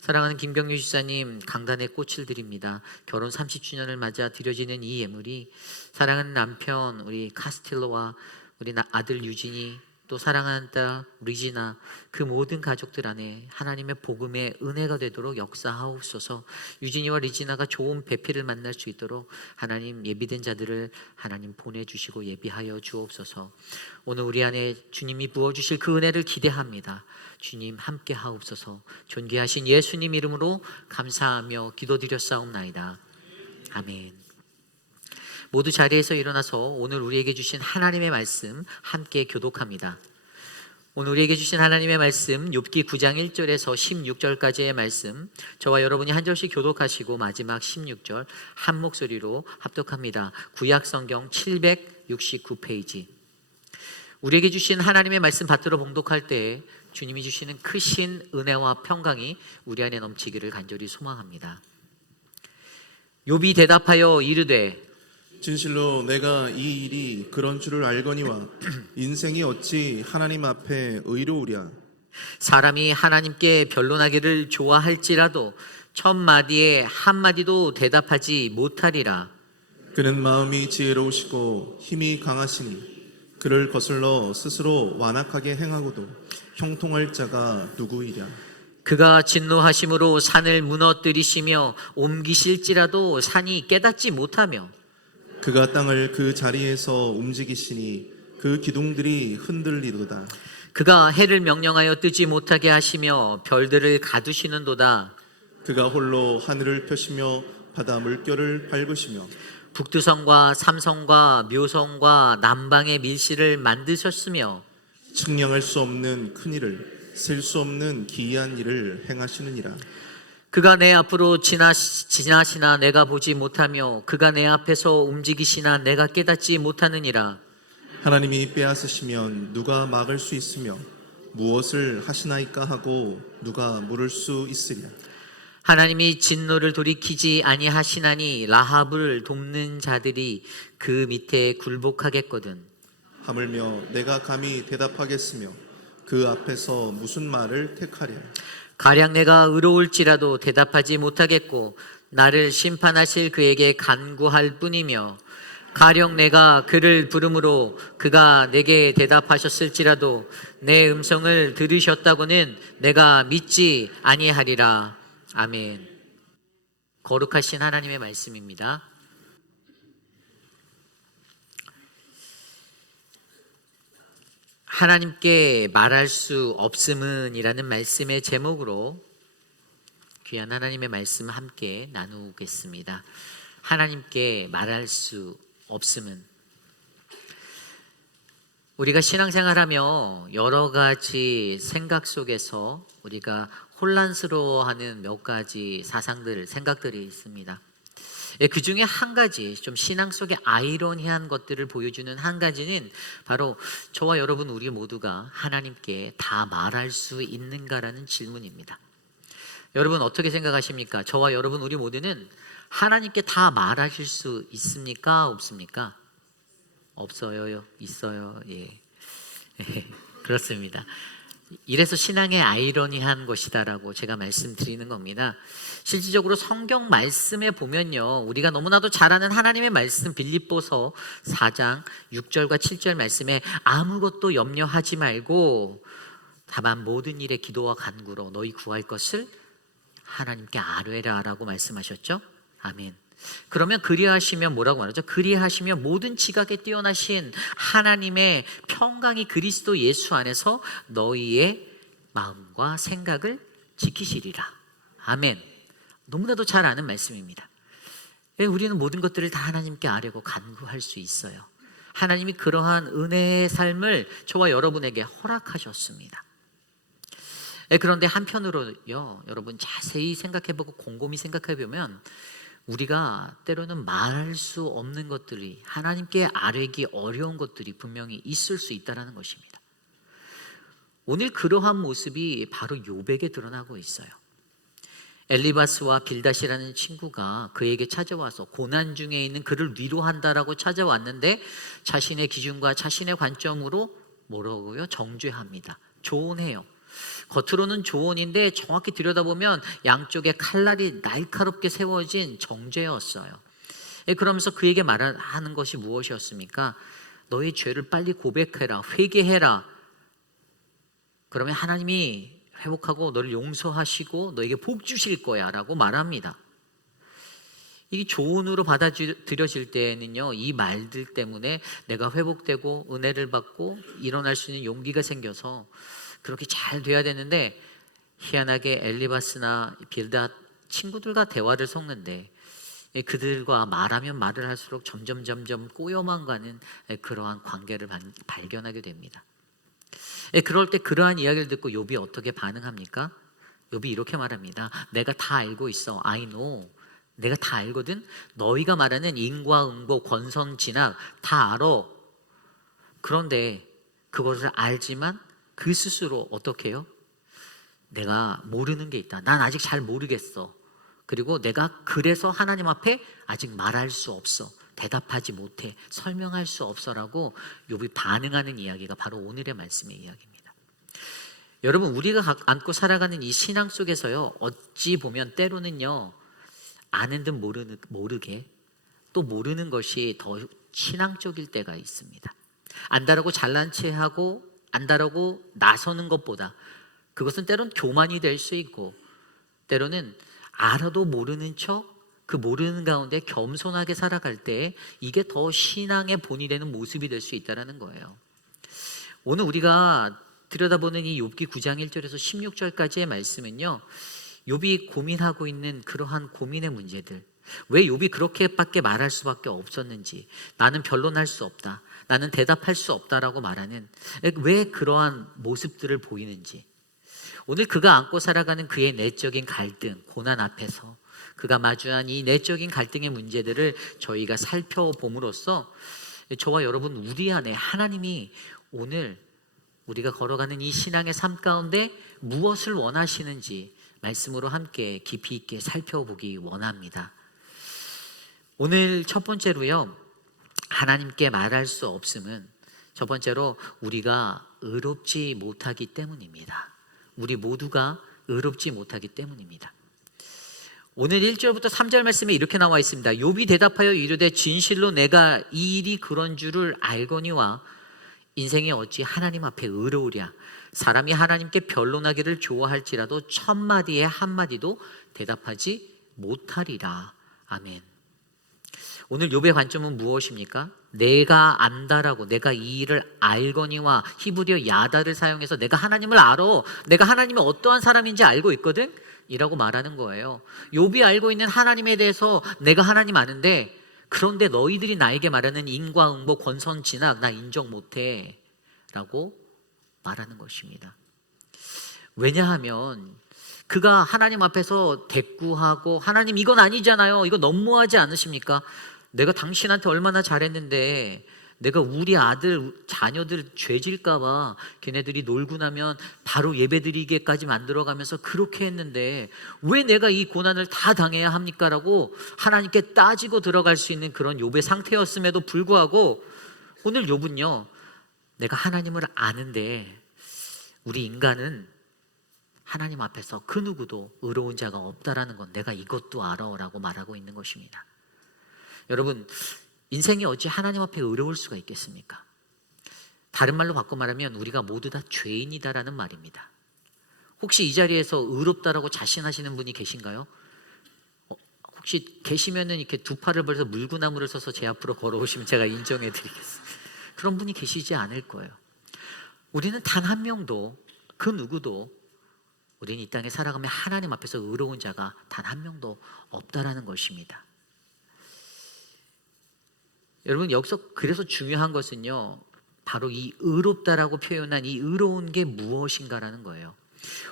사랑하는 김경유 집사님, 강단에 꽃을 드립니다. 결혼 30주년을 맞아 드려지는 이 예물이 사랑하는 남편 우리 카스틸로와 우리 아들 유진이, 또 사랑하는 딸 리지나, 그 모든 가족들 안에 하나님의 복음의 은혜가 되도록 역사하옵소서. 유진이와 리지나가 좋은 배필을 만날 수 있도록 하나님 예비된 자들을 하나님 보내주시고 예비하여 주옵소서. 오늘 우리 안에 주님이 부어주실 그 은혜를 기대합니다. 주님 함께 하옵소서. 존귀하신 예수님 이름으로 감사하며 기도드렸사옵나이다. 아멘. 모두 자리에서 일어나서 오늘 우리에게 주신 하나님의 말씀 함께 교독합니다. 오늘 우리에게 주신 하나님의 말씀 욥기 9장 1절에서 16절까지의 말씀, 저와 여러분이 한 절씩 교독하시고 마지막 16절 한 목소리로 합독합니다. 구약성경 769페이지. 우리에게 주신 하나님의 말씀 받들어 봉독할 때 주님이 주시는 크신 은혜와 평강이 우리 안에 넘치기를 간절히 소망합니다. 욥이 대답하여 이르되, 진실로 내가 이 일이 그런 줄을 알거니와 인생이 어찌 하나님 앞에 의로우랴. 사람이 하나님께 변론하기를 좋아할지라도 첫 마디에 한 마디도 대답하지 못하리라. 그는 마음이 지혜로우시고 힘이 강하시니 그를 거슬러 스스로 완악하게 행하고도 형통할 자가 누구이랴. 그가 진노하심으로 산을 무너뜨리시며 옮기실지라도 산이 깨닫지 못하며, 그가 땅을 그 자리에서 움직이시니 그 기둥들이 흔들리도다. 그가 해를 명령하여 뜨지 못하게 하시며 별들을 가두시는도다. 그가 홀로 하늘을 펴시며 바다 물결을 밟으시며 북두성과 삼성과 묘성과 남방의 밀실을 만드셨으며 측량할 수 없는 큰 일을 셀 수 없는 기이한 일을 행하시느니라. 그가 내 앞으로 지나시나 내가 보지 못하며 그가 내 앞에서 움직이시나 내가 깨닫지 못하느니라. 하나님이 빼앗으시면 누가 막을 수 있으며 무엇을 하시나이까 하고 누가 물을 수 있으랴. 하나님이 진노를 돌이키지 아니하시나니 라합을 돕는 자들이 그 밑에 굴복하겠거든. 하물며 내가 감히 대답하겠으며 그 앞에서 무슨 말을 택하랴. 가량 내가 의로울지라도 대답하지 못하겠고 나를 심판하실 그에게 간구할 뿐이며 가령 내가 그를 부름으로 그가 내게 대답하셨을지라도 내 음성을 들으셨다고는 내가 믿지 아니하리라. 아멘. 거룩하신 하나님의 말씀입니다. 하나님께 말할 수 없음은이라는 말씀의 제목으로 귀한 하나님의 말씀 함께 나누겠습니다. 하나님께 말할 수 없음은, 우리가 신앙생활하며 여러 가지 생각 속에서 우리가 혼란스러워하는 몇 가지 생각들이 있습니다. 그 중에 한 가지, 좀 신앙 속에 아이러니한 것들을 보여주는 한 가지는 바로 저와 여러분 우리 모두가 하나님께 다 말할 수 있는가라는 질문입니다. 여러분 어떻게 생각하십니까? 저와 여러분 우리 모두는 하나님께 다 말하실 수 있습니까? 없습니까? 없어요. 있어요. 예. 그렇습니다. 이래서 신앙의 아이러니한 것이다라고 제가 말씀드리는 겁니다. 실질적으로 성경 말씀에 보면요, 우리가 너무나도 잘 아는 하나님의 말씀 빌립보서 4장 6절과 7절 말씀에 아무것도 염려하지 말고 다만 모든 일에 기도와 간구로 너희 구할 것을 하나님께 아뢰라라고 말씀하셨죠. 아멘. 그러면 그리하시면 뭐라고 말하죠? 그리하시면 모든 지각에 뛰어나신 하나님의 평강이 그리스도 예수 안에서 너희의 마음과 생각을 지키시리라. 아멘. 너무나도 잘 아는 말씀입니다. 우리는 모든 것들을 다 하나님께 아뢰고 간구할 수 있어요. 하나님이 그러한 은혜의 삶을 저와 여러분에게 허락하셨습니다. 그런데 한편으로요, 여러분 자세히 생각해보고 곰곰이 생각해보면 우리가 때로는 말할 수 없는 것들이, 하나님께 아뢰기 어려운 것들이 분명히 있을 수 있다는 것입니다. 오늘 그러한 모습이 바로 욥에게 드러나고 있어요. 엘리바스와 빌닷이라는 친구가 그에게 찾아와서 고난 중에 있는 그를 위로한다라고 찾아왔는데 자신의 기준과 자신의 관점으로 뭐라고요? 정죄합니다. 조언해요. 겉으로는 조언인데 정확히 들여다보면 양쪽에 칼날이 날카롭게 세워진 정죄였어요. 그러면서 그에게 말하는 것이 무엇이었습니까? 너의 죄를 빨리 고백해라, 회개해라. 그러면 하나님이 회복하고 너를 용서하시고 너에게 복 주실 거야 라고 말합니다. 이게 조언으로 받아들여질 때는요, 이 말들 때문에 내가 회복되고 은혜를 받고 일어날 수 있는 용기가 생겨서 그렇게 잘 돼야 되는데, 희한하게 엘리바스나 빌닷 친구들과 대화를 섞는데 그들과 말하면 말을 할수록 점점 꼬여만 가는 그러한 관계를 발견하게 됩니다. 그럴 때 그러한 이야기를 듣고 욥이 어떻게 반응합니까? 욥이 이렇게 말합니다. 내가 다 알고 있어. I know. 내가 다 알거든. 너희가 말하는 인과응보, 권선진악 다 알아. 그런데 그것을 알지만 그 스스로 어떻게 해요? 내가 모르는 게 있다. 난 아직 잘 모르겠어. 그리고 내가 그래서 하나님 앞에 아직 말할 수 없어. 대답하지 못해. 설명할 수 없어라고 욥이 반응하는 이야기가 바로 오늘의 말씀의 이야기입니다. 여러분, 우리가 안고 살아가는 이 신앙 속에서요, 어찌 보면 때로는요, 아는 듯 모르게 또 모르는 것이 더 신앙적일 때가 있습니다. 안다라고 잘난 체하고 안다라고 나서는 것보다 그것은 때론 교만이 될 수 있고, 때로는 알아도 모르는 척, 그 모르는 가운데 겸손하게 살아갈 때 이게 더 신앙의 본이 되는 모습이 될 수 있다는 거예요. 오늘 우리가 들여다보는 이 욥기 9장 1절에서 16절까지의 말씀은요, 욥이 고민하고 있는 그러한 고민의 문제들, 왜 욥이 그렇게밖에 말할 수밖에 없었는지, 나는 변론할 수 없다, 나는 대답할 수 없다라고 말하는 왜 그러한 모습들을 보이는지, 오늘 그가 안고 살아가는 그의 내적인 갈등, 고난 앞에서 그가 마주한 이 내적인 갈등의 문제들을 저희가 살펴봄으로써 저와 여러분 우리 안에 하나님이 오늘 우리가 걸어가는 이 신앙의 삶 가운데 무엇을 원하시는지 말씀으로 함께 깊이 있게 살펴보기 원합니다. 오늘 첫 번째로요, 하나님께 말할 수 없음은 첫 번째로 우리가 의롭지 못하기 때문입니다. 우리 모두가 의롭지 못하기 때문입니다. 오늘 1절부터 3절 말씀에 이렇게 나와 있습니다. 욥이 대답하여 이르되 진실로 내가 이 일이 그런 줄을 알거니와 인생이 어찌 하나님 앞에 의로우랴. 사람이 하나님께 변론하기를 좋아할지라도 천마디에 한마디도 대답하지 못하리라. 아멘. 오늘 욥의 관점은 무엇입니까? 내가 안다라고, 내가 이 일을 알거니와 히브리어 야다를 사용해서 내가 하나님을 알아, 내가 하나님이 어떠한 사람인지 알고 있거든 이라고 말하는 거예요. 욥이 알고 있는 하나님에 대해서 내가 하나님 아는데, 그런데 너희들이 나에게 말하는 인과응보, 권선진악 나 인정 못해 라고 말하는 것입니다. 왜냐하면 그가 하나님 앞에서 대꾸하고, 하나님 이건 아니잖아요, 이거 너무하지 않으십니까? 내가 당신한테 얼마나 잘했는데, 내가 우리 아들 자녀들 죄질까 봐 걔네들이 놀고 나면 바로 예배드리게까지 만들어가면서 그렇게 했는데 왜 내가 이 고난을 다 당해야 합니까? 라고 하나님께 따지고 들어갈 수 있는 그런 욥의 상태였음에도 불구하고 오늘 욥은요, 내가 하나님을 아는데 우리 인간은 하나님 앞에서 그 누구도 의로운 자가 없다라는 건 내가 이것도 알아 라고 말하고 있는 것입니다. 여러분, 인생이 어찌 하나님 앞에 의로울 수가 있겠습니까? 다른 말로 바꿔 말하면 우리가 모두 다 죄인이다라는 말입니다. 혹시 이 자리에서 의롭다라고 자신하시는 분이 계신가요? 혹시 계시면은 이렇게 두 팔을 벌려서 물구나무를 서서 제 앞으로 걸어오시면 제가 인정해 드리겠습니다. 그런 분이 계시지 않을 거예요. 우리는 단 한 명도, 그 누구도 우리는 이 땅에 살아가며 하나님 앞에서 의로운 자가 단 한 명도 없다라는 것입니다. 여러분, 여기서 그래서 중요한 것은요, 바로 이 의롭다라고 표현한 이 의로운 게 무엇인가라는 거예요.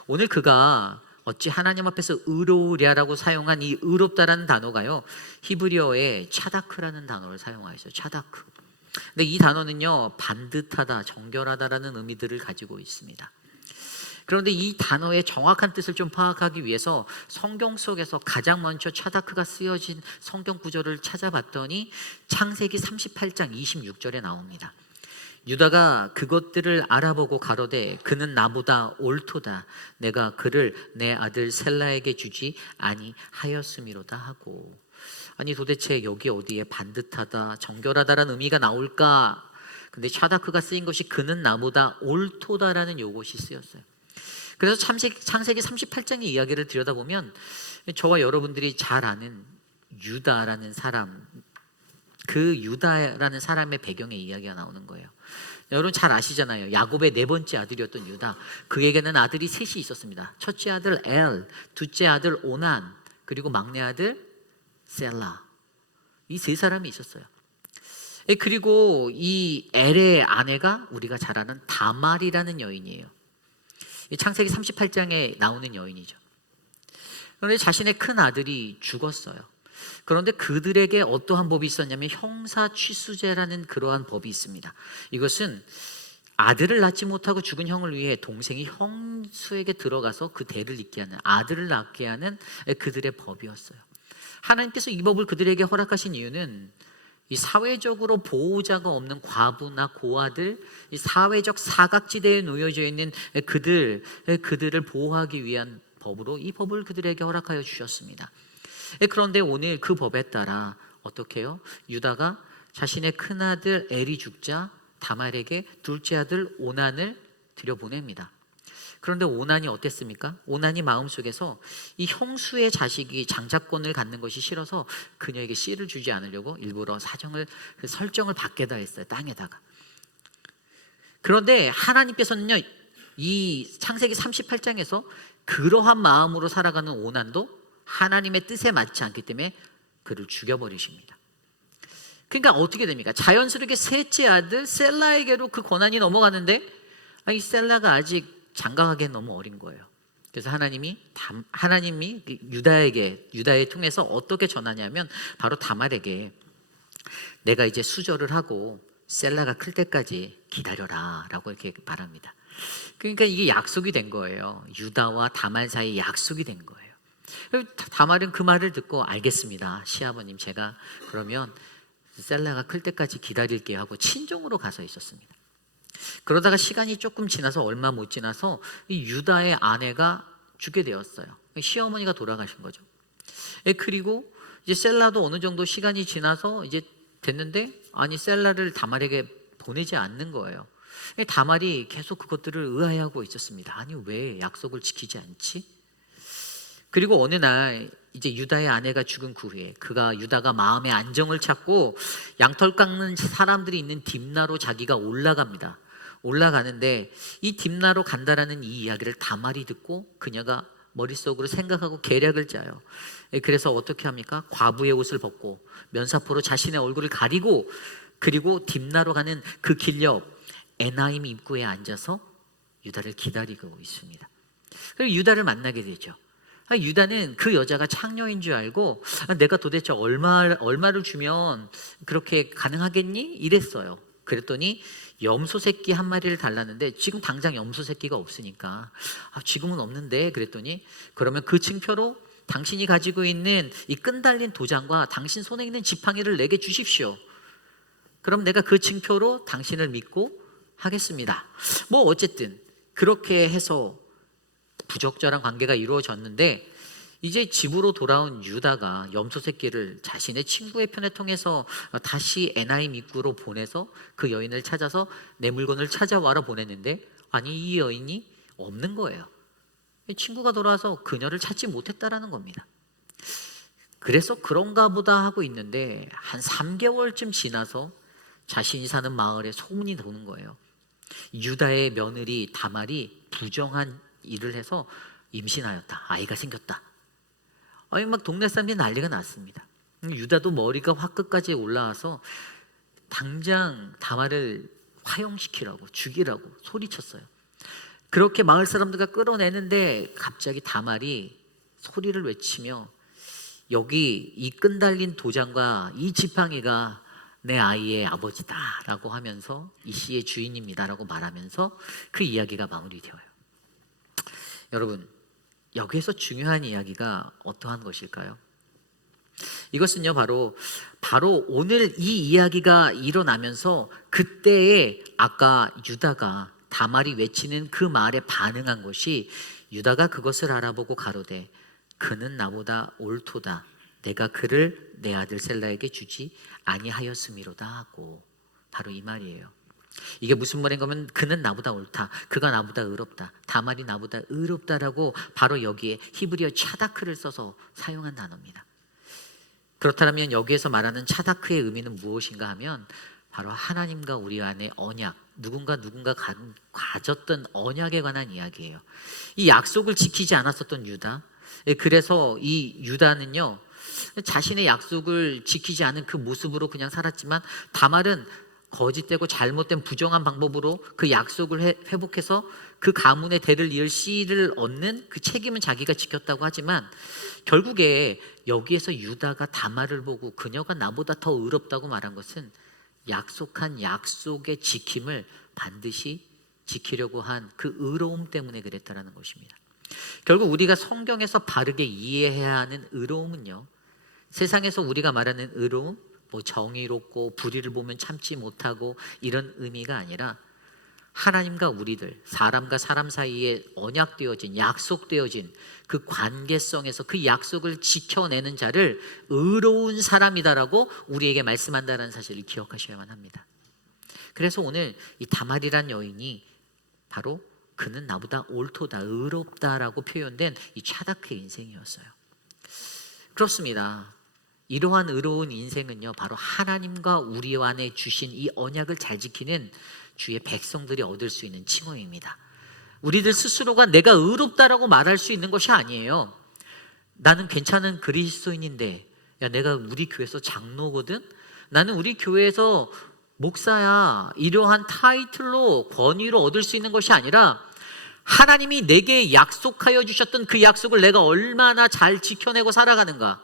오늘 그가 어찌 하나님 앞에서 의로우랴라고 사용한 이 의롭다라는 단어가요, 히브리어의 차다크라는 단어를 사용하였어요. 차다크. 근데 이 단어는요, 반듯하다, 정결하다라는 의미들을 가지고 있습니다. 그런데 이 단어의 정확한 뜻을 좀 파악하기 위해서 성경 속에서 가장 먼저 차다크가 쓰여진 성경 구절을 찾아봤더니 창세기 38장 26절에 나옵니다. 유다가 그것들을 알아보고 가로되 그는 나보다 옳도다. 내가 그를 내 아들 셀라에게 주지 아니하였음이로다 하고. 아니 도대체 여기 어디에 반듯하다, 정결하다라는 의미가 나올까? 근데 차다크가 쓰인 것이 그는 나보다 옳도다라는 요것이 쓰였어요. 그래서 창세기 38장의 이야기를 들여다보면 저와 여러분들이 잘 아는 유다라는 사람, 그 유다라는 사람의 배경의 이야기가 나오는 거예요. 여러분 잘 아시잖아요. 야곱의 네 번째 아들이었던 유다. 그에게는 아들이 셋이 있었습니다. 첫째 아들 엘, 둘째 아들 오난, 그리고 막내 아들 셀라. 이 세 사람이 있었어요. 그리고 이 엘의 아내가 우리가 잘 아는 다말이라는 여인이에요. 창세기 38장에 나오는 여인이죠. 그런데 자신의 큰 아들이 죽었어요. 그런데 그들에게 어떠한 법이 있었냐면 형사취수제라는 그러한 법이 있습니다. 이것은 아들을 낳지 못하고 죽은 형을 위해 동생이 형수에게 들어가서 그 대를 잇게 하는, 아들을 낳게 하는 그들의 법이었어요. 하나님께서 이 법을 그들에게 허락하신 이유는 이 사회적으로 보호자가 없는 과부나 고아들, 이 사회적 사각지대에 놓여져 있는 그들을 보호하기 위한 법으로 이 법을 그들에게 허락하여 주셨습니다. 그런데 오늘 그 법에 따라 어떻게 해요? 유다가 자신의 큰아들 엘이 죽자 다말에게 둘째 아들 오난을 들여보냅니다. 그런데 오난이 어땠습니까? 오난이 마음속에서 이 형수의 자식이 장자권을 갖는 것이 싫어서 그녀에게 씨를 주지 않으려고 일부러 설정을 밖에다 했어요. 땅에다가. 그런데 하나님께서는요, 이 창세기 38장에서 그러한 마음으로 살아가는 오난도 하나님의 뜻에 맞지 않기 때문에 그를 죽여버리십니다. 그러니까 어떻게 됩니까? 자연스럽게 셋째 아들 셀라에게로 그 권한이 넘어가는데 이 셀라가 아직 장가가기엔 너무 어린 거예요. 그래서 하나님이 유다에 통해서 어떻게 전하냐면 바로 다말에게 내가 이제 수절을 하고 셀라가 클 때까지 기다려라 라고 이렇게 말합니다. 그러니까 이게 약속이 된 거예요. 유다와 다말 사이에 약속이 된 거예요. 다말은 그 말을 듣고 알겠습니다. 시아버님, 제가 그러면 셀라가 클 때까지 기다릴게요 하고 친정으로 가서 있었습니다. 그러다가 시간이 조금 지나서 얼마 못 지나서 이 유다의 아내가 죽게 되었어요. 시어머니가 돌아가신 거죠. 그리고 이제 셀라도 어느 정도 시간이 지나서 이제 됐는데 아니 셀라를 다말에게 보내지 않는 거예요. 다말이 계속 그것들을 의아해하고 있었습니다. 아니 왜 약속을 지키지 않지? 그리고 어느 날 이제 유다의 아내가 죽은 그 후에 유다가 마음의 안정을 찾고 양털 깎는 사람들이 있는 딥나로 자기가 올라갑니다. 올라가는데 이 딥나로 간다라는 이 이야기를 다말이 듣고 그녀가 머릿속으로 생각하고 계략을 짜요. 그래서 어떻게 합니까? 과부의 옷을 벗고 면사포로 자신의 얼굴을 가리고 그리고 딥나로 가는 그 길 옆 에나임 입구에 앉아서 유다를 기다리고 있습니다. 그리고 유다를 만나게 되죠. 유다는 그 여자가 창녀인 줄 알고 내가 도대체 얼마를 주면 그렇게 가능하겠니? 이랬어요. 그랬더니 염소 새끼 한 마리를 달라는데 지금 당장 염소 새끼가 없으니까 지금은 없는데 그랬더니 그러면 그 층표로 당신이 가지고 있는 이 끈 달린 도장과 당신 손에 있는 지팡이를 내게 주십시오. 그럼 내가 그 층표로 당신을 믿고 하겠습니다. 뭐 어쨌든 그렇게 해서 부적절한 관계가 이루어졌는데 이제 집으로 돌아온 유다가 염소 새끼를 자신의 친구의 편에 통해서 다시 에나임 입구로 보내서 그 여인을 찾아서 내 물건을 찾아와라 보냈는데 아니 이 여인이 없는 거예요. 친구가 돌아와서 그녀를 찾지 못했다라는 겁니다. 그래서 그런가 보다 하고 있는데 한 3개월쯤 지나서 자신이 사는 마을에 소문이 도는 거예요. 유다의 며느리 다말이 부정한 일을 해서 임신하였다. 아이가 생겼다. 막 동네 사람들이 난리가 났습니다. 유다도 머리가 화끝까지 올라와서 당장 다말을 화형시키라고 죽이라고 소리쳤어요. 그렇게 마을 사람들과 끌어내는데 갑자기 다말이 소리를 외치며 여기 이 끈 달린 도장과 이 지팡이가 내 아이의 아버지다라고 하면서 이 씨의 주인입니다라고 말하면서 그 이야기가 마무리되어요. 여러분, 여기에서 중요한 이야기가 어떠한 것일까요? 이것은요 바로 오늘 이 이야기가 일어나면서 그때에 아까 유다가 다말이 외치는 그 말에 반응한 것이 유다가 그것을 알아보고 가로되 그는 나보다 옳도다. 내가 그를 내 아들 셀라에게 주지 아니하였음이로다 하고 바로 이 말이에요. 이게 무슨 말인 거면 그는 나보다 옳다. 그가 나보다 의롭다. 다말이 나보다 의롭다라고 바로 여기에 히브리어 차다크를 써서 사용한 단어입니다. 그렇다면 여기에서 말하는 차다크의 의미는 무엇인가 하면 바로 하나님과 우리 안의 언약, 누군가 가졌던 언약에 관한 이야기예요. 이 약속을 지키지 않았었던 유다. 그래서 이 유다는요 자신의 약속을 지키지 않은 그 모습으로 그냥 살았지만 다말은 거짓되고 잘못된 부정한 방법으로 그 약속을 회복해서 그 가문의 대를 이을 씨를 얻는 그 책임은 자기가 지켰다고 하지만 결국에 여기에서 유다가 다말을 보고 그녀가 나보다 더 의롭다고 말한 것은 약속한 약속의 지킴을 반드시 지키려고 한 그 의로움 때문에 그랬다라는 것입니다. 결국 우리가 성경에서 바르게 이해해야 하는 의로움은요 세상에서 우리가 말하는 의로움 뭐 정의롭고 불의를 보면 참지 못하고 이런 의미가 아니라 하나님과 우리들 사람과 사람 사이에 언약되어진 약속되어진 그 관계성에서 그 약속을 지켜내는 자를 의로운 사람이다라고 우리에게 말씀한다는 사실을 기억하셔야만 합니다. 그래서 오늘 이 다말이란 여인이 바로 그는 나보다 옳도다 의롭다라고 표현된 이 차다크의 인생이었어요. 그렇습니다. 이러한 의로운 인생은요 바로 하나님과 우리 안에 주신 이 언약을 잘 지키는 주의 백성들이 얻을 수 있는 칭호입니다. 우리들 스스로가 내가 의롭다라고 말할 수 있는 것이 아니에요. 나는 괜찮은 그리스도인인데 야 내가 우리 교회에서 장로거든. 나는 우리 교회에서 목사야. 이러한 타이틀로 권위로 얻을 수 있는 것이 아니라 하나님이 내게 약속하여 주셨던 그 약속을 내가 얼마나 잘 지켜내고 살아가는가.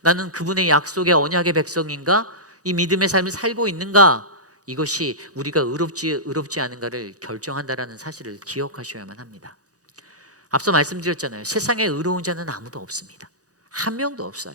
나는 그분의 약속의 언약의 백성인가? 이 믿음의 삶을 살고 있는가? 이것이 우리가 의롭지 않은가를 결정한다라는 사실을 기억하셔야만 합니다. 앞서 말씀드렸잖아요. 세상에 의로운 자는 아무도 없습니다. 한 명도 없어요.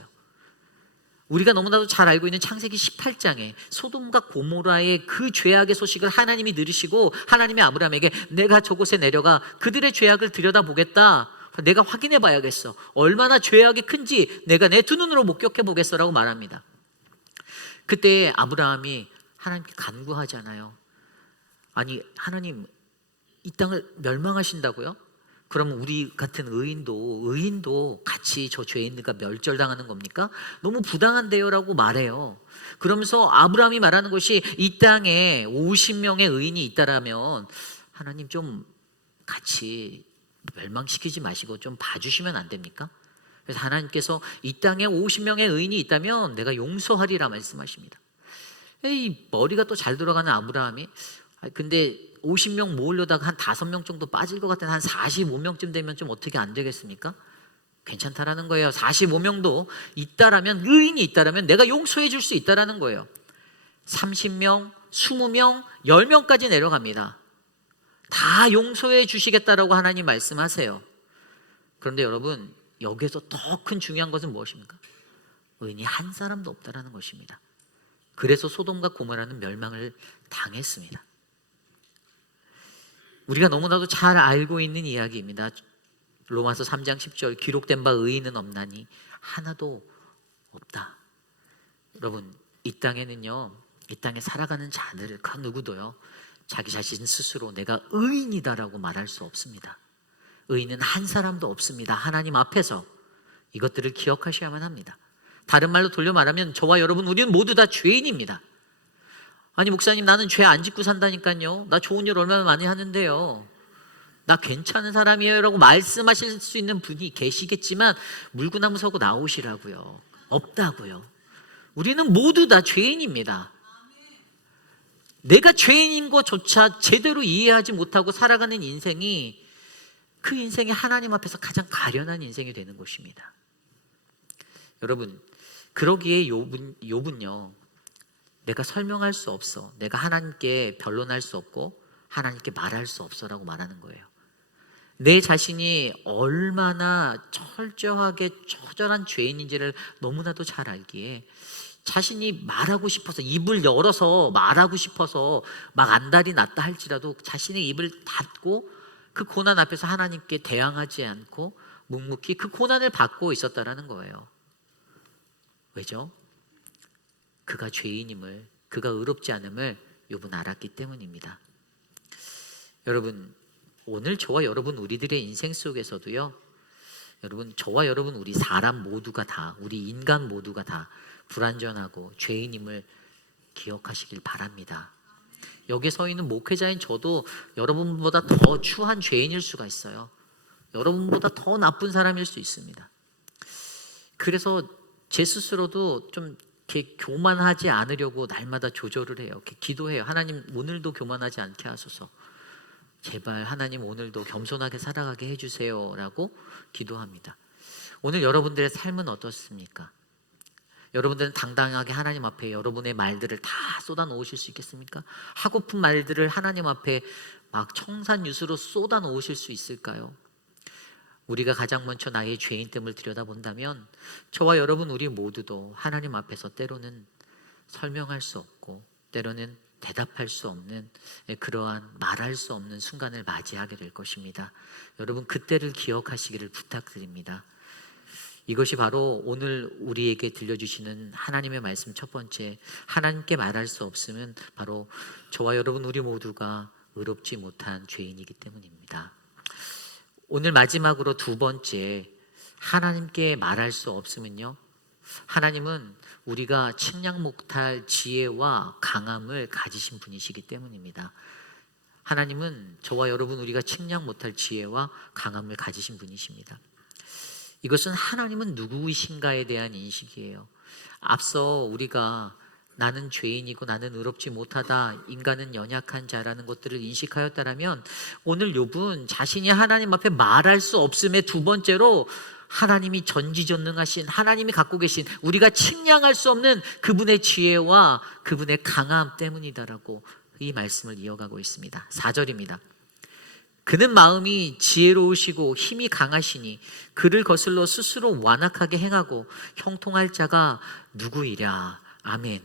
우리가 너무나도 잘 알고 있는 창세기 18장에 소돔과 고모라의 그 죄악의 소식을 하나님이 들으시고 하나님이 아브라함에게 내가 저곳에 내려가 그들의 죄악을 들여다보겠다. 내가 확인해 봐야겠어. 얼마나 죄악이 큰지 내가 내 두 눈으로 목격해 보겠어라고 말합니다. 그때 아브라함이 하나님께 간구하잖아요. 아니 하나님, 이 땅을 멸망하신다고요? 그러면 우리 같은 의인도 같이 저 죄인들과 멸절당하는 겁니까? 너무 부당한데요 라고 말해요. 그러면서 아브라함이 말하는 것이, 이 땅에 50명의 의인이 있다라면 하나님 좀 같이 멸망시키지 마시고 좀 봐주시면 안 됩니까? 그래서 하나님께서 이 땅에 50명의 의인이 있다면 내가 용서하리라 말씀하십니다. 이 머리가 또 잘 돌아가는 아브라함이, 근데 50명 모으려다가 한 5명 정도 빠질 것 같은, 한 45명쯤 되면 좀 어떻게 안 되겠습니까? 괜찮다라는 거예요. 45명도 있다라면, 의인이 있다라면 내가 용서해 줄 수 있다라는 거예요. 30명, 20명, 10명까지 내려갑니다. 다 용서해 주시겠다라고 하나님 말씀하세요. 그런데 여러분, 여기에서 더 큰 중요한 것은 무엇입니까? 의인이 한 사람도 없다라는 것입니다. 그래서 소돔과 고모라는 멸망을 당했습니다. 우리가 너무나도 잘 알고 있는 이야기입니다. 로마서 3장 10절, 기록된 바 의인은 없나니 하나도 없다. 여러분, 이 땅에는요, 이 땅에 살아가는 자들 그 누구도요 자기 자신 스스로 내가 의인이다라고 말할 수 없습니다. 의인은 한 사람도 없습니다. 하나님 앞에서. 이것들을 기억하셔야만 합니다. 다른 말로 돌려 말하면 저와 여러분, 우리는 모두 다 죄인입니다. 아니 목사님, 나는 죄 안 짓고 산다니까요. 나 좋은 일 얼마나 많이 하는데요. 나 괜찮은 사람이에요 라고 말씀하실 수 있는 분이 계시겠지만 물구나무 서고 나오시라고요. 없다고요. 우리는 모두 다 죄인입니다. 내가 죄인인 것조차 제대로 이해하지 못하고 살아가는 인생이, 그 인생이 하나님 앞에서 가장 가련한 인생이 되는 것입니다. 여러분, 그러기에 욥은요, 내가 설명할 수 없어, 내가 하나님께 변론할 수 없고 하나님께 말할 수 없어라고 말하는 거예요. 내 자신이 얼마나 철저하게 처절한 죄인인지를 너무나도 잘 알기에 자신이 말하고 싶어서, 입을 열어서 말하고 싶어서 막 안달이 났다 할지라도 자신의 입을 닫고 그 고난 앞에서 하나님께 대항하지 않고 묵묵히 그 고난을 받고 있었다라는 거예요. 왜죠? 그가 죄인임을, 그가 의롭지 않음을 욥은 알았기 때문입니다. 여러분, 오늘 저와 여러분 우리들의 인생 속에서도요, 여러분, 저와 여러분 우리 사람 모두가 다, 우리 인간 모두가 다 불완전하고 죄인임을 기억하시길 바랍니다. 여기에 서 있는 목회자인 저도 여러분보다 더 추한 죄인일 수가 있어요. 여러분보다 더 나쁜 사람일 수 있습니다. 그래서 제 스스로도 좀 이렇게 교만하지 않으려고 날마다 조절을 해요. 이렇게 기도해요. 하나님, 오늘도 교만하지 않게 하소서. 제발 하나님, 오늘도 겸손하게 살아가게 해주세요 라고 기도합니다. 오늘 여러분들의 삶은 어떻습니까? 여러분들은 당당하게 하나님 앞에 여러분의 말들을 다 쏟아 놓으실 수 있겠습니까? 하고픈 말들을 하나님 앞에 막 청산유수로 쏟아 놓으실 수 있을까요? 우리가 가장 먼저 나의 죄인됨을 들여다본다면 저와 여러분 우리 모두도 하나님 앞에서 때로는 설명할 수 없고 때로는 대답할 수 없는 그러한 말할 수 없는 순간을 맞이하게 될 것입니다. 여러분, 그때를 기억하시기를 부탁드립니다. 이것이 바로 오늘 우리에게 들려주시는 하나님의 말씀 첫 번째, 하나님께 말할 수 없음은 바로 저와 여러분 우리 모두가 의롭지 못한 죄인이기 때문입니다. 오늘 마지막으로 두 번째, 하나님께 말할 수 없음은요, 하나님은 우리가 측량 못할 지혜와 강함을 가지신 분이시기 때문입니다. 하나님은 저와 여러분 우리가 측량 못할 지혜와 강함을 가지신 분이십니다. 이것은 하나님은 누구이신가에 대한 인식이에요. 앞서 우리가 나는 죄인이고 나는 의롭지 못하다, 인간은 연약한 자라는 것들을 인식하였다라면 오늘 욥은 자신이 하나님 앞에 말할 수 없음의 두 번째로 하나님이 전지전능하신, 하나님이 갖고 계신, 우리가 측량할 수 없는 그분의 지혜와 그분의 강함 때문이다라고 이 말씀을 이어가고 있습니다. 4절입니다. 그는 마음이 지혜로우시고 힘이 강하시니 그를 거슬러 스스로 완악하게 행하고 형통할 자가 누구이랴. 아멘.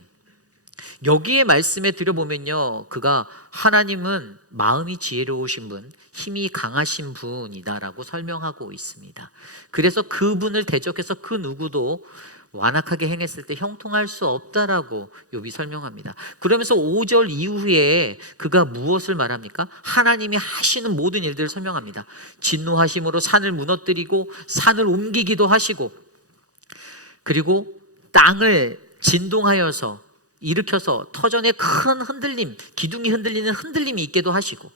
여기에 말씀에 들어보면요, 그가 하나님은 마음이 지혜로우신 분, 힘이 강하신 분이다라고 설명하고 있습니다. 그래서 그분을 대적해서 그 누구도 완악하게 행했을 때 형통할 수 없다라고 욥이 설명합니다. 그러면서 5절 이후에 그가 무엇을 말합니까? 하나님이 하시는 모든 일들을 설명합니다. 진노하심으로 산을 무너뜨리고 산을 옮기기도 하시고, 그리고 땅을 진동하여서 일으켜서 터전에 큰 흔들림, 기둥이 흔들리는 흔들림이 있게도 하시고,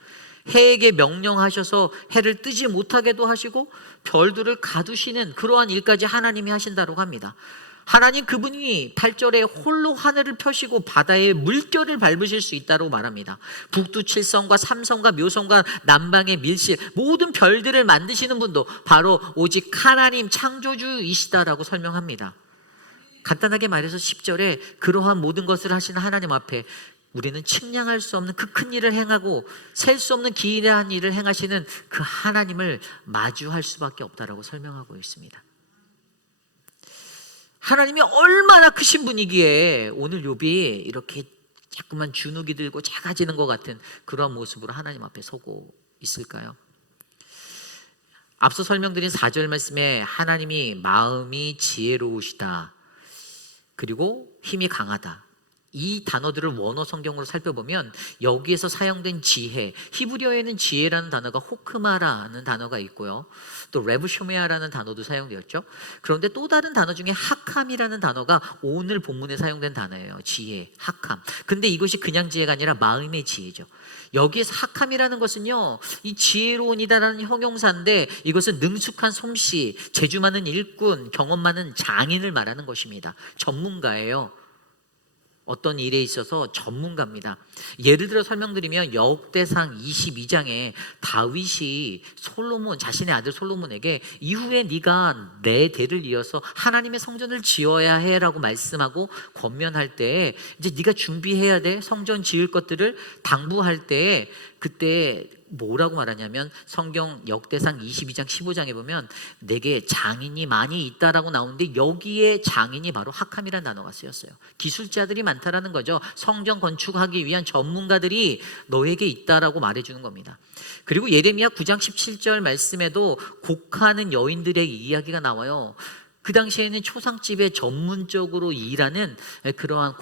해에게 명령하셔서 해를 뜨지 못하게도 하시고, 별들을 가두시는 그러한 일까지 하나님이 하신다고 합니다. 하나님 그분이 8절에 홀로 하늘을 펴시고 바다의 물결을 밟으실 수 있다고 말합니다. 북두 칠성과 삼성과 묘성과 남방의 밀실, 모든 별들을 만드시는 분도 바로 오직 하나님 창조주이시다라고 설명합니다. 간단하게 말해서 10절에 그러한 모든 것을 하시는 하나님 앞에 우리는 측량할 수 없는 그 큰 일을 행하고 셀 수 없는 기이한 일을 행하시는 그 하나님을 마주할 수밖에 없다라고 설명하고 있습니다. 하나님이 얼마나 크신 분이기에 오늘 욥이 이렇게 자꾸만 주눅이 들고 작아지는 것 같은 그러한 모습으로 하나님 앞에 서고 있을까요? 앞서 설명드린 4절 말씀에 하나님이 마음이 지혜로우시다, 그리고 힘이 강하다, 이 단어들을 원어 성경으로 살펴보면 여기에서 사용된 지혜, 히브리어에는 지혜라는 단어가 호크마라는 단어가 있고요, 또 레브쇼메아라는 단어도 사용되었죠. 그런데 또 다른 단어 중에 하캄이라는 단어가 오늘 본문에 사용된 단어예요. 지혜, 하캄. 근데 이것이 그냥 지혜가 아니라 마음의 지혜죠. 여기에서 하캄이라는 것은요, 이 지혜로운이다라는 형용사인데 이것은 능숙한 솜씨, 재주 많은 일꾼, 경험 많은 장인을 말하는 것입니다. 전문가예요. 어떤 일에 있어서 전문가입니다. 예를 들어 설명드리면 역대상 22장에 다윗이 자신의 아들 솔로몬에게 이후에 네가 내 대를 이어서 하나님의 성전을 지어야 해라고 말씀하고 권면할 때, 이제 네가 준비해야 돼, 성전 지을 것들을 당부할 때, 그때 뭐라고 말하냐면 성경 역대상 22장 15장에 보면 내게 장인이 많이 있다라고 나오는데 여기에 장인이 바로 하캄이라는 단어가 쓰였어요. 기술자들이 많다라는 거죠. 성전 건축하기 위한 전문가들이 너에게 있다라고 말해주는 겁니다. 그리고 예레미야 9장 17절 말씀에도 곡하는 여인들의 이야기가 나와요. 그 당시에는 초상집에 전문적으로 일하는 그러한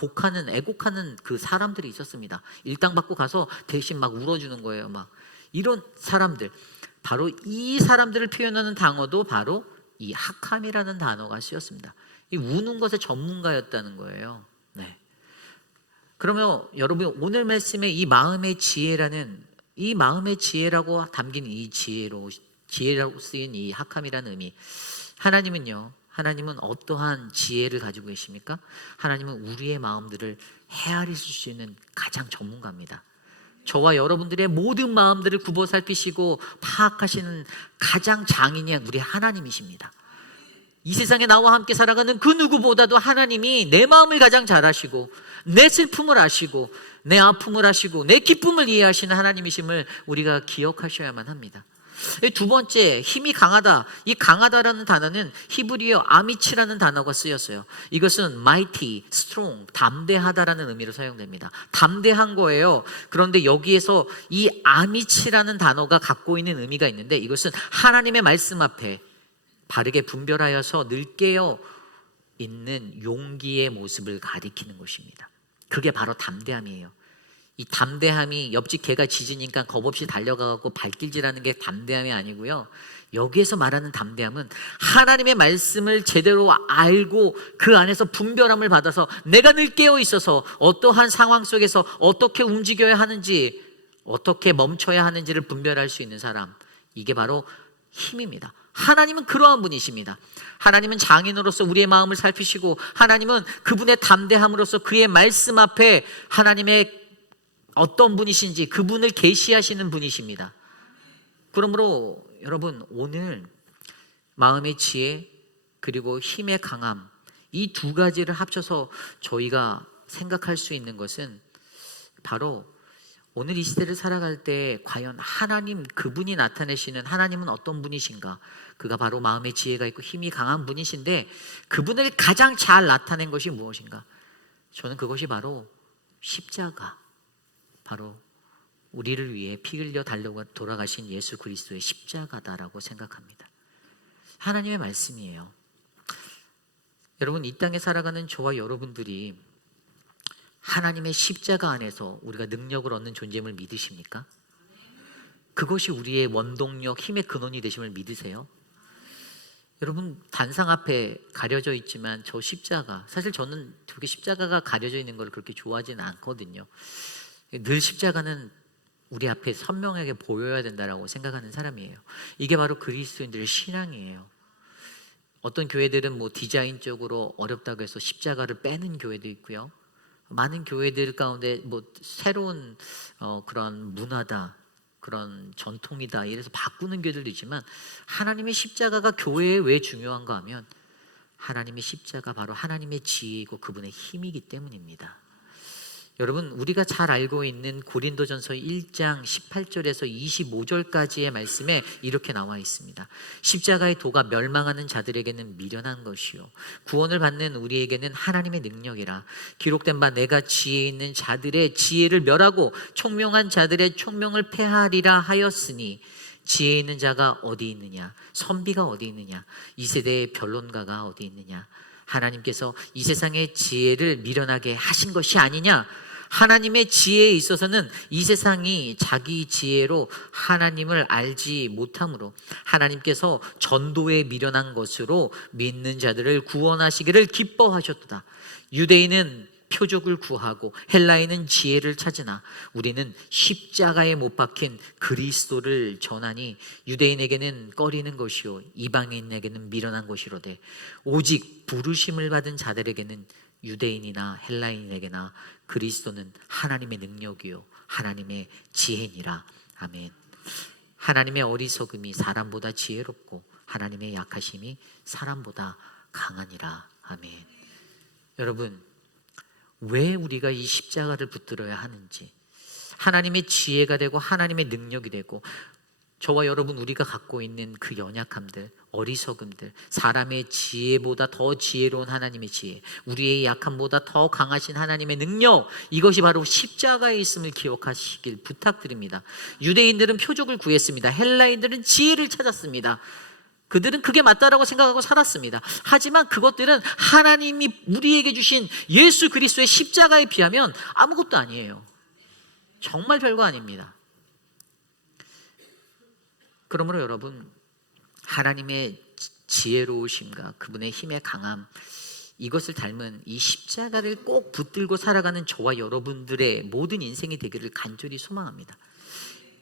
애곡하는 그 사람들이 있었습니다. 일당 받고 가서 대신 막 울어주는 거예요. 막 이런 사람들, 바로 이 사람들을 표현하는 단어도 바로 이 하캄이라는 단어가 쓰였습니다. 이 우는 것의 전문가였다는 거예요. 네. 그러면 여러분 오늘 말씀에 이 마음의 지혜라고 담긴 이 지혜라고 쓰인 이 하캄이라는 의미, 하나님은 어떠한 지혜를 가지고 계십니까? 하나님은 우리의 마음들을 헤아릴 수 있는 가장 전문가입니다. 저와 여러분들의 모든 마음들을 굽어 살피시고 파악하시는 가장 장인이 우리 하나님이십니다. 이 세상에 나와 함께 살아가는 그 누구보다도 하나님이 내 마음을 가장 잘 아시고 내 슬픔을 아시고 내 아픔을 아시고 내 기쁨을 이해하시는 하나님이심을 우리가 기억하셔야만 합니다. 두 번째, 힘이 강하다. 이 강하다라는 단어는 히브리어 아미치라는 단어가 쓰였어요. 이것은 mighty, strong, 담대하다라는 의미로 사용됩니다. 담대한 거예요. 그런데 여기에서 이 아미치라는 단어가 갖고 있는 의미가 있는데 이것은 하나님의 말씀 앞에 바르게 분별하여서 늘 깨어 있는 용기의 모습을 가리키는 것입니다. 그게 바로 담대함이에요. 이 담대함이 옆집 개가 짖으니까 겁없이 달려가고 발길질하는 게 담대함이 아니고요. 여기에서 말하는 담대함은 하나님의 말씀을 제대로 알고 그 안에서 분별함을 받아서 내가 늘 깨어 있어서 어떠한 상황 속에서 어떻게 움직여야 하는지, 어떻게 멈춰야 하는지를 분별할 수 있는 사람, 이게 바로 힘입니다. 하나님은 그러한 분이십니다. 하나님은 장인으로서 우리의 마음을 살피시고 하나님은 그분의 담대함으로써 그의 말씀 앞에 하나님의 어떤 분이신지 그분을 계시하시는 분이십니다. 그러므로 여러분 오늘 마음의 지혜 그리고 힘의 강함, 이 두 가지를 합쳐서 저희가 생각할 수 있는 것은 바로 오늘 이 시대를 살아갈 때 과연 하나님, 그분이 나타내시는 하나님은 어떤 분이신가? 그가 바로 마음의 지혜가 있고 힘이 강한 분이신데 그분을 가장 잘 나타낸 것이 무엇인가? 저는 그것이 바로 십자가, 바로 우리를 위해 피 흘려 돌아가신 예수 그리스도의 십자가다라고 생각합니다. 하나님의 말씀이에요. 여러분, 이 땅에 살아가는 저와 여러분들이 하나님의 십자가 안에서 우리가 능력을 얻는 존재임을 믿으십니까? 그것이 우리의 원동력, 힘의 근원이 되심을 믿으세요? 여러분, 단상 앞에 가려져 있지만 저 십자가, 사실 저는 저게 십자가가 가려져 있는 걸 그렇게 좋아하지는 않거든요. 늘 십자가는 우리 앞에 선명하게 보여야 된다라고 생각하는 사람이에요. 이게 바로 그리스도인들의 신앙이에요. 어떤 교회들은 뭐 디자인적으로 어렵다고 해서 십자가를 빼는 교회도 있고요. 많은 교회들 가운데 뭐 새로운 그런 문화다, 그런 전통이다 이래서 바꾸는 교회들도 있지만, 하나님의 십자가가 교회에 왜 중요한가 하면 하나님의 십자가 바로 하나님의 지혜이고 그분의 힘이기 때문입니다. 여러분, 우리가 잘 알고 있는 고린도전서 1장 18절에서 25절까지의 말씀에 이렇게 나와 있습니다. 십자가의 도가 멸망하는 자들에게는 미련한 것이요 구원을 받는 우리에게는 하나님의 능력이라. 기록된 바 내가 지혜 있는 자들의 지혜를 멸하고 총명한 자들의 총명을 패하리라 하였으니, 지혜 있는 자가 어디 있느냐, 선비가 어디 있느냐, 이 세대의 변론가가 어디 있느냐. 하나님께서 이 세상의 지혜를 미련하게 하신 것이 아니냐. 하나님의 지혜에 있어서는 이 세상이 자기 지혜로 하나님을 알지 못하므로 하나님께서 전도에 미련한 것으로 믿는 자들을 구원하시기를 기뻐하셨도다. 유대인은 표적을 구하고 헬라인은 지혜를 찾으나 우리는 십자가에 못 박힌 그리스도를 전하니, 유대인에게는 꺼리는 것이요 이방인에게는 미련한 것이로되 오직 부르심을 받은 자들에게는, 유대인이나 헬라인에게나 그리스도는 하나님의 능력이요 하나님의 지혜니라. 아멘. 하나님의 어리석음이 사람보다 지혜롭고 하나님의 약하심이 사람보다 강하니라. 아멘. 여러분, 왜 우리가 이 십자가를 붙들어야 하는지, 하나님의 지혜가 되고 하나님의 능력이 되고 저와 여러분 우리가 갖고 있는 그 연약함들, 어리석음들, 사람의 지혜보다 더 지혜로운 하나님의 지혜, 우리의 약함보다 더 강하신 하나님의 능력, 이것이 바로 십자가에 있음을 기억하시길 부탁드립니다. 유대인들은 표적을 구했습니다. 헬라인들은 지혜를 찾았습니다. 그들은 그게 맞다라고 생각하고 살았습니다. 하지만 그것들은 하나님이 우리에게 주신 예수 그리스도의 십자가에 비하면 아무것도 아니에요. 정말 별거 아닙니다. 그러므로 여러분, 하나님의 지혜로우심과 그분의 힘의 강함, 이것을 닮은 이 십자가를 꼭 붙들고 살아가는 저와 여러분들의 모든 인생이 되기를 간절히 소망합니다.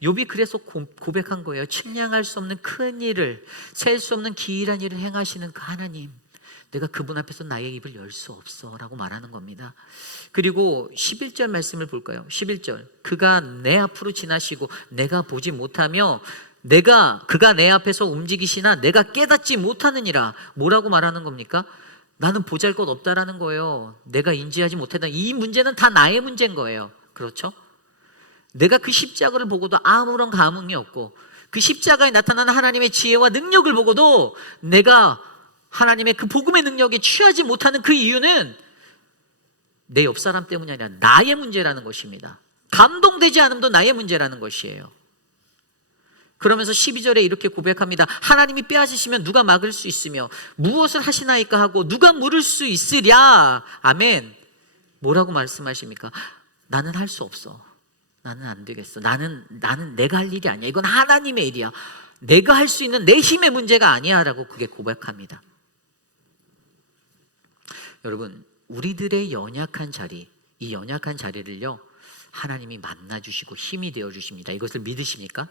욥이 그래서 고백한 거예요. 측량할 수 없는 큰 일을, 셀 수 없는 기이한 일을 행하시는 그 하나님, 내가 그분 앞에서 나의 입을 열 수 없어 라고 말하는 겁니다. 그리고 11절 말씀을 볼까요? 11절, 그가 내 앞으로 지나시고 내가 보지 못하며 그가 내 앞에서 움직이시나 내가 깨닫지 못하느니라. 뭐라고 말하는 겁니까? 나는 보잘것없다라는 거예요. 내가 인지하지 못했다. 이 문제는 다 나의 문제인 거예요. 그렇죠? 내가 그 십자가를 보고도 아무런 감흥이 없고, 그 십자가에 나타나는 하나님의 지혜와 능력을 보고도 내가 하나님의 그 복음의 능력에 취하지 못하는 그 이유는 내 옆 사람 때문이 아니라 나의 문제라는 것입니다. 감동되지 않음도 나의 문제라는 것이에요. 그러면서 12절에 이렇게 고백합니다. 하나님이 빼앗으시면 누가 막을 수 있으며 무엇을 하시나이까 하고 누가 물을 수 있으랴. 아멘. 뭐라고 말씀하십니까? 나는 할 수 없어. 나는 안 되겠어. 나는 내가 할 일이 아니야. 이건 하나님의 일이야. 내가 할 수 있는 내 힘의 문제가 아니야 라고 그게 고백합니다. 여러분, 우리들의 연약한 자리, 이 연약한 자리를요 하나님이 만나주시고 힘이 되어주십니다. 이것을 믿으십니까?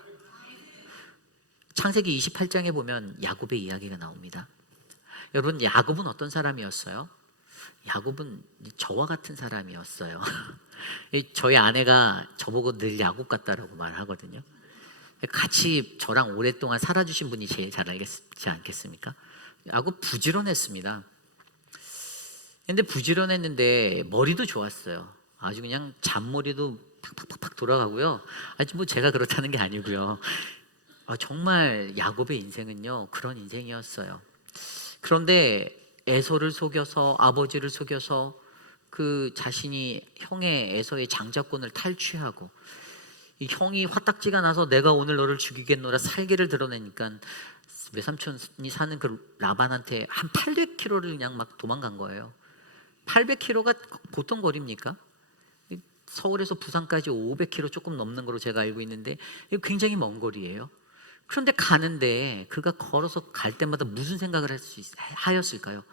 창세기 28장에 보면 야곱의 이야기가 나옵니다. 여러분, 야곱은 어떤 사람이었어요? 야곱은 저와 같은 사람이었어요. 저희 아내가 저보고 늘 야곱 같다라고 말하거든요. 같이 저랑 오랫동안 살아주신 분이 제일 잘 알겠지 않겠습니까? 야곱 부지런했습니다. 근데 부지런했는데 머리도 좋았어요. 아주 그냥 잔머리도 팍팍팍 돌아가고요. 아주 뭐 제가 그렇다는 게 아니고요. 정말 야곱의 인생은요 그런 인생이었어요. 그런데 에서를 속여서, 아버지를 속여서 그 자신이 형의 에서의 장자권을 탈취하고 이 형이 화딱지가 나서 내가 오늘 너를 죽이겠노라 살개를 드러내니까 외삼촌이 사는 그 라반한테 한 800km를 그냥 막 도망간 거예요. 800km가 보통 거리입니까? 서울에서 부산까지 500km 조금 넘는 거로 제가 알고 있는데 이거 굉장히 먼 거리예요. 그런데 가는데 그가 걸어서 갈 때마다 무슨 생각을 하였을까요?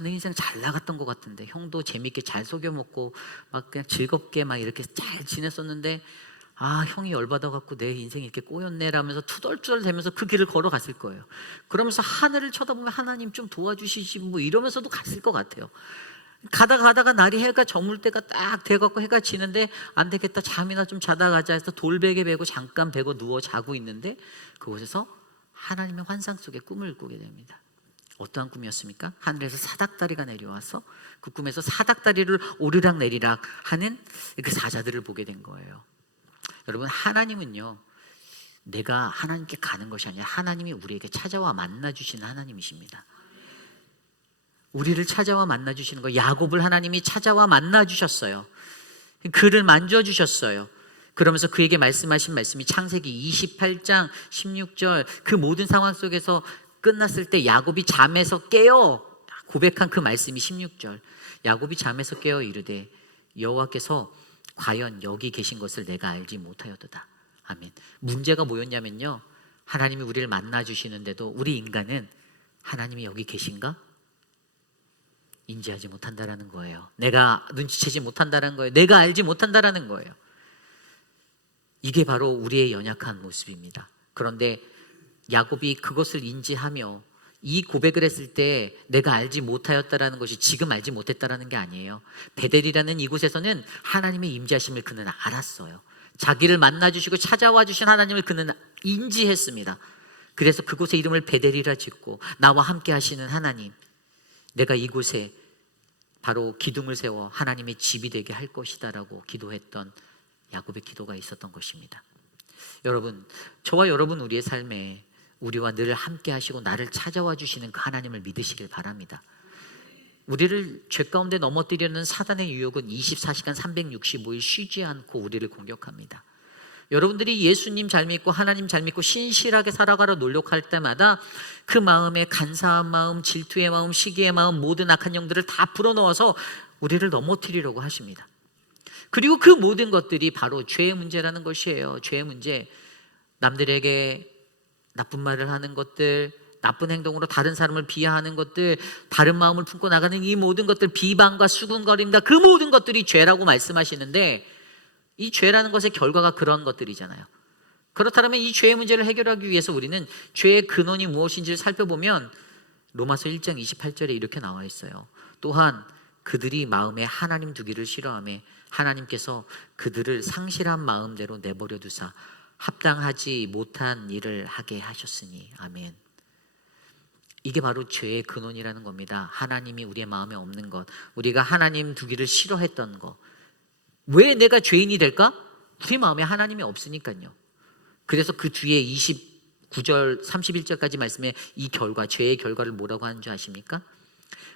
내 인생 잘 나갔던 것 같은데 형도 재밌게 잘 속여먹고 막 그냥 즐겁게 막 이렇게 잘 지냈었는데 형이 열받아갖고 내 인생이 이렇게 꼬였네라면서 투덜투덜 대면서 그 길을 걸어갔을 거예요. 그러면서 하늘을 쳐다보면 하나님 좀 도와주시지 뭐 이러면서도 갔을 것 같아요. 가다가 날이 해가 저물 때가 딱 돼갖고 해가 지는데 안 되겠다 잠이나 좀 자다 가자 해서 돌베개 베고 잠깐 베고 누워 자고 있는데 그곳에서 하나님의 환상 속에 꿈을 꾸게 됩니다. 어떠한 꿈이었습니까? 하늘에서 사닥다리가 내려와서 그 꿈에서 사닥다리를 오르락 내리락 하는 그 사자들을 보게 된 거예요. 여러분, 하나님은요 내가 하나님께 가는 것이 아니라 하나님이 우리에게 찾아와 만나주시는 하나님이십니다. 우리를 찾아와 만나주시는 거, 야곱을 하나님이 찾아와 만나주셨어요. 그를 만져주셨어요. 그러면서 그에게 말씀하신 말씀이 창세기 28장 16절 그 모든 상황 속에서 끝났을 때 야곱이 잠에서 깨어 고백한 그 말씀이 16절 야곱이 잠에서 깨어 이르되 여호와께서 과연 여기 계신 것을 내가 알지 못하였도다. 아멘. 문제가 뭐였냐면요, 하나님이 우리를 만나주시는데도 우리 인간은 하나님이 여기 계신가? 인지하지 못한다라는 거예요. 내가 눈치채지 못한다라는 거예요. 내가 알지 못한다라는 거예요. 이게 바로 우리의 연약한 모습입니다. 그런데 야곱이 그것을 인지하며 이 고백을 했을 때 내가 알지 못하였다라는 것이 지금 알지 못했다라는 게 아니에요. 베델이라는 이곳에서는 하나님의 임재하심을 그는 알았어요. 자기를 만나주시고 찾아와 주신 하나님을 그는 인지했습니다. 그래서 그곳의 이름을 베델이라 짓고 나와 함께 하시는 하나님, 내가 이곳에 바로 기둥을 세워 하나님의 집이 되게 할 것이다 라고 기도했던 야곱의 기도가 있었던 것입니다. 여러분, 저와 여러분 우리의 삶에 우리와 늘 함께 하시고 나를 찾아와 주시는 그 하나님을 믿으시길 바랍니다. 우리를 죄 가운데 넘어뜨리는 사단의 유혹은 24시간 365일 쉬지 않고 우리를 공격합니다. 여러분들이 예수님 잘 믿고 하나님 잘 믿고 신실하게 살아가려 노력할 때마다 그 마음에 간사한 마음, 질투의 마음, 시기의 마음, 모든 악한 영들을 다 불어넣어서 우리를 넘어뜨리려고 하십니다. 그리고 그 모든 것들이 바로 죄의 문제라는 것이에요. 죄의 문제, 남들에게 나쁜 말을 하는 것들, 나쁜 행동으로 다른 사람을 비하하는 것들, 다른 마음을 품고 나가는 이 모든 것들, 비방과 수군거림과 그 모든 것들이 죄라고 말씀하시는데 이 죄라는 것의 결과가 그런 것들이잖아요. 그렇다면 이 죄의 문제를 해결하기 위해서 우리는 죄의 근원이 무엇인지를 살펴보면 로마서 1장 28절에 이렇게 나와 있어요. 또한 그들이 마음에 하나님 두기를 싫어하며 하나님께서 그들을 상실한 마음대로 내버려 두사 합당하지 못한 일을 하게 하셨으니. 아멘. 이게 바로 죄의 근원이라는 겁니다. 하나님이 우리의 마음에 없는 것, 우리가 하나님 두기를 싫어했던 것. 왜 내가 죄인이 될까? 우리 마음에 하나님이 없으니까요. 그래서 그 뒤에 29절 31절까지 말씀에 이 결과, 죄의 결과를 뭐라고 하는 줄 아십니까?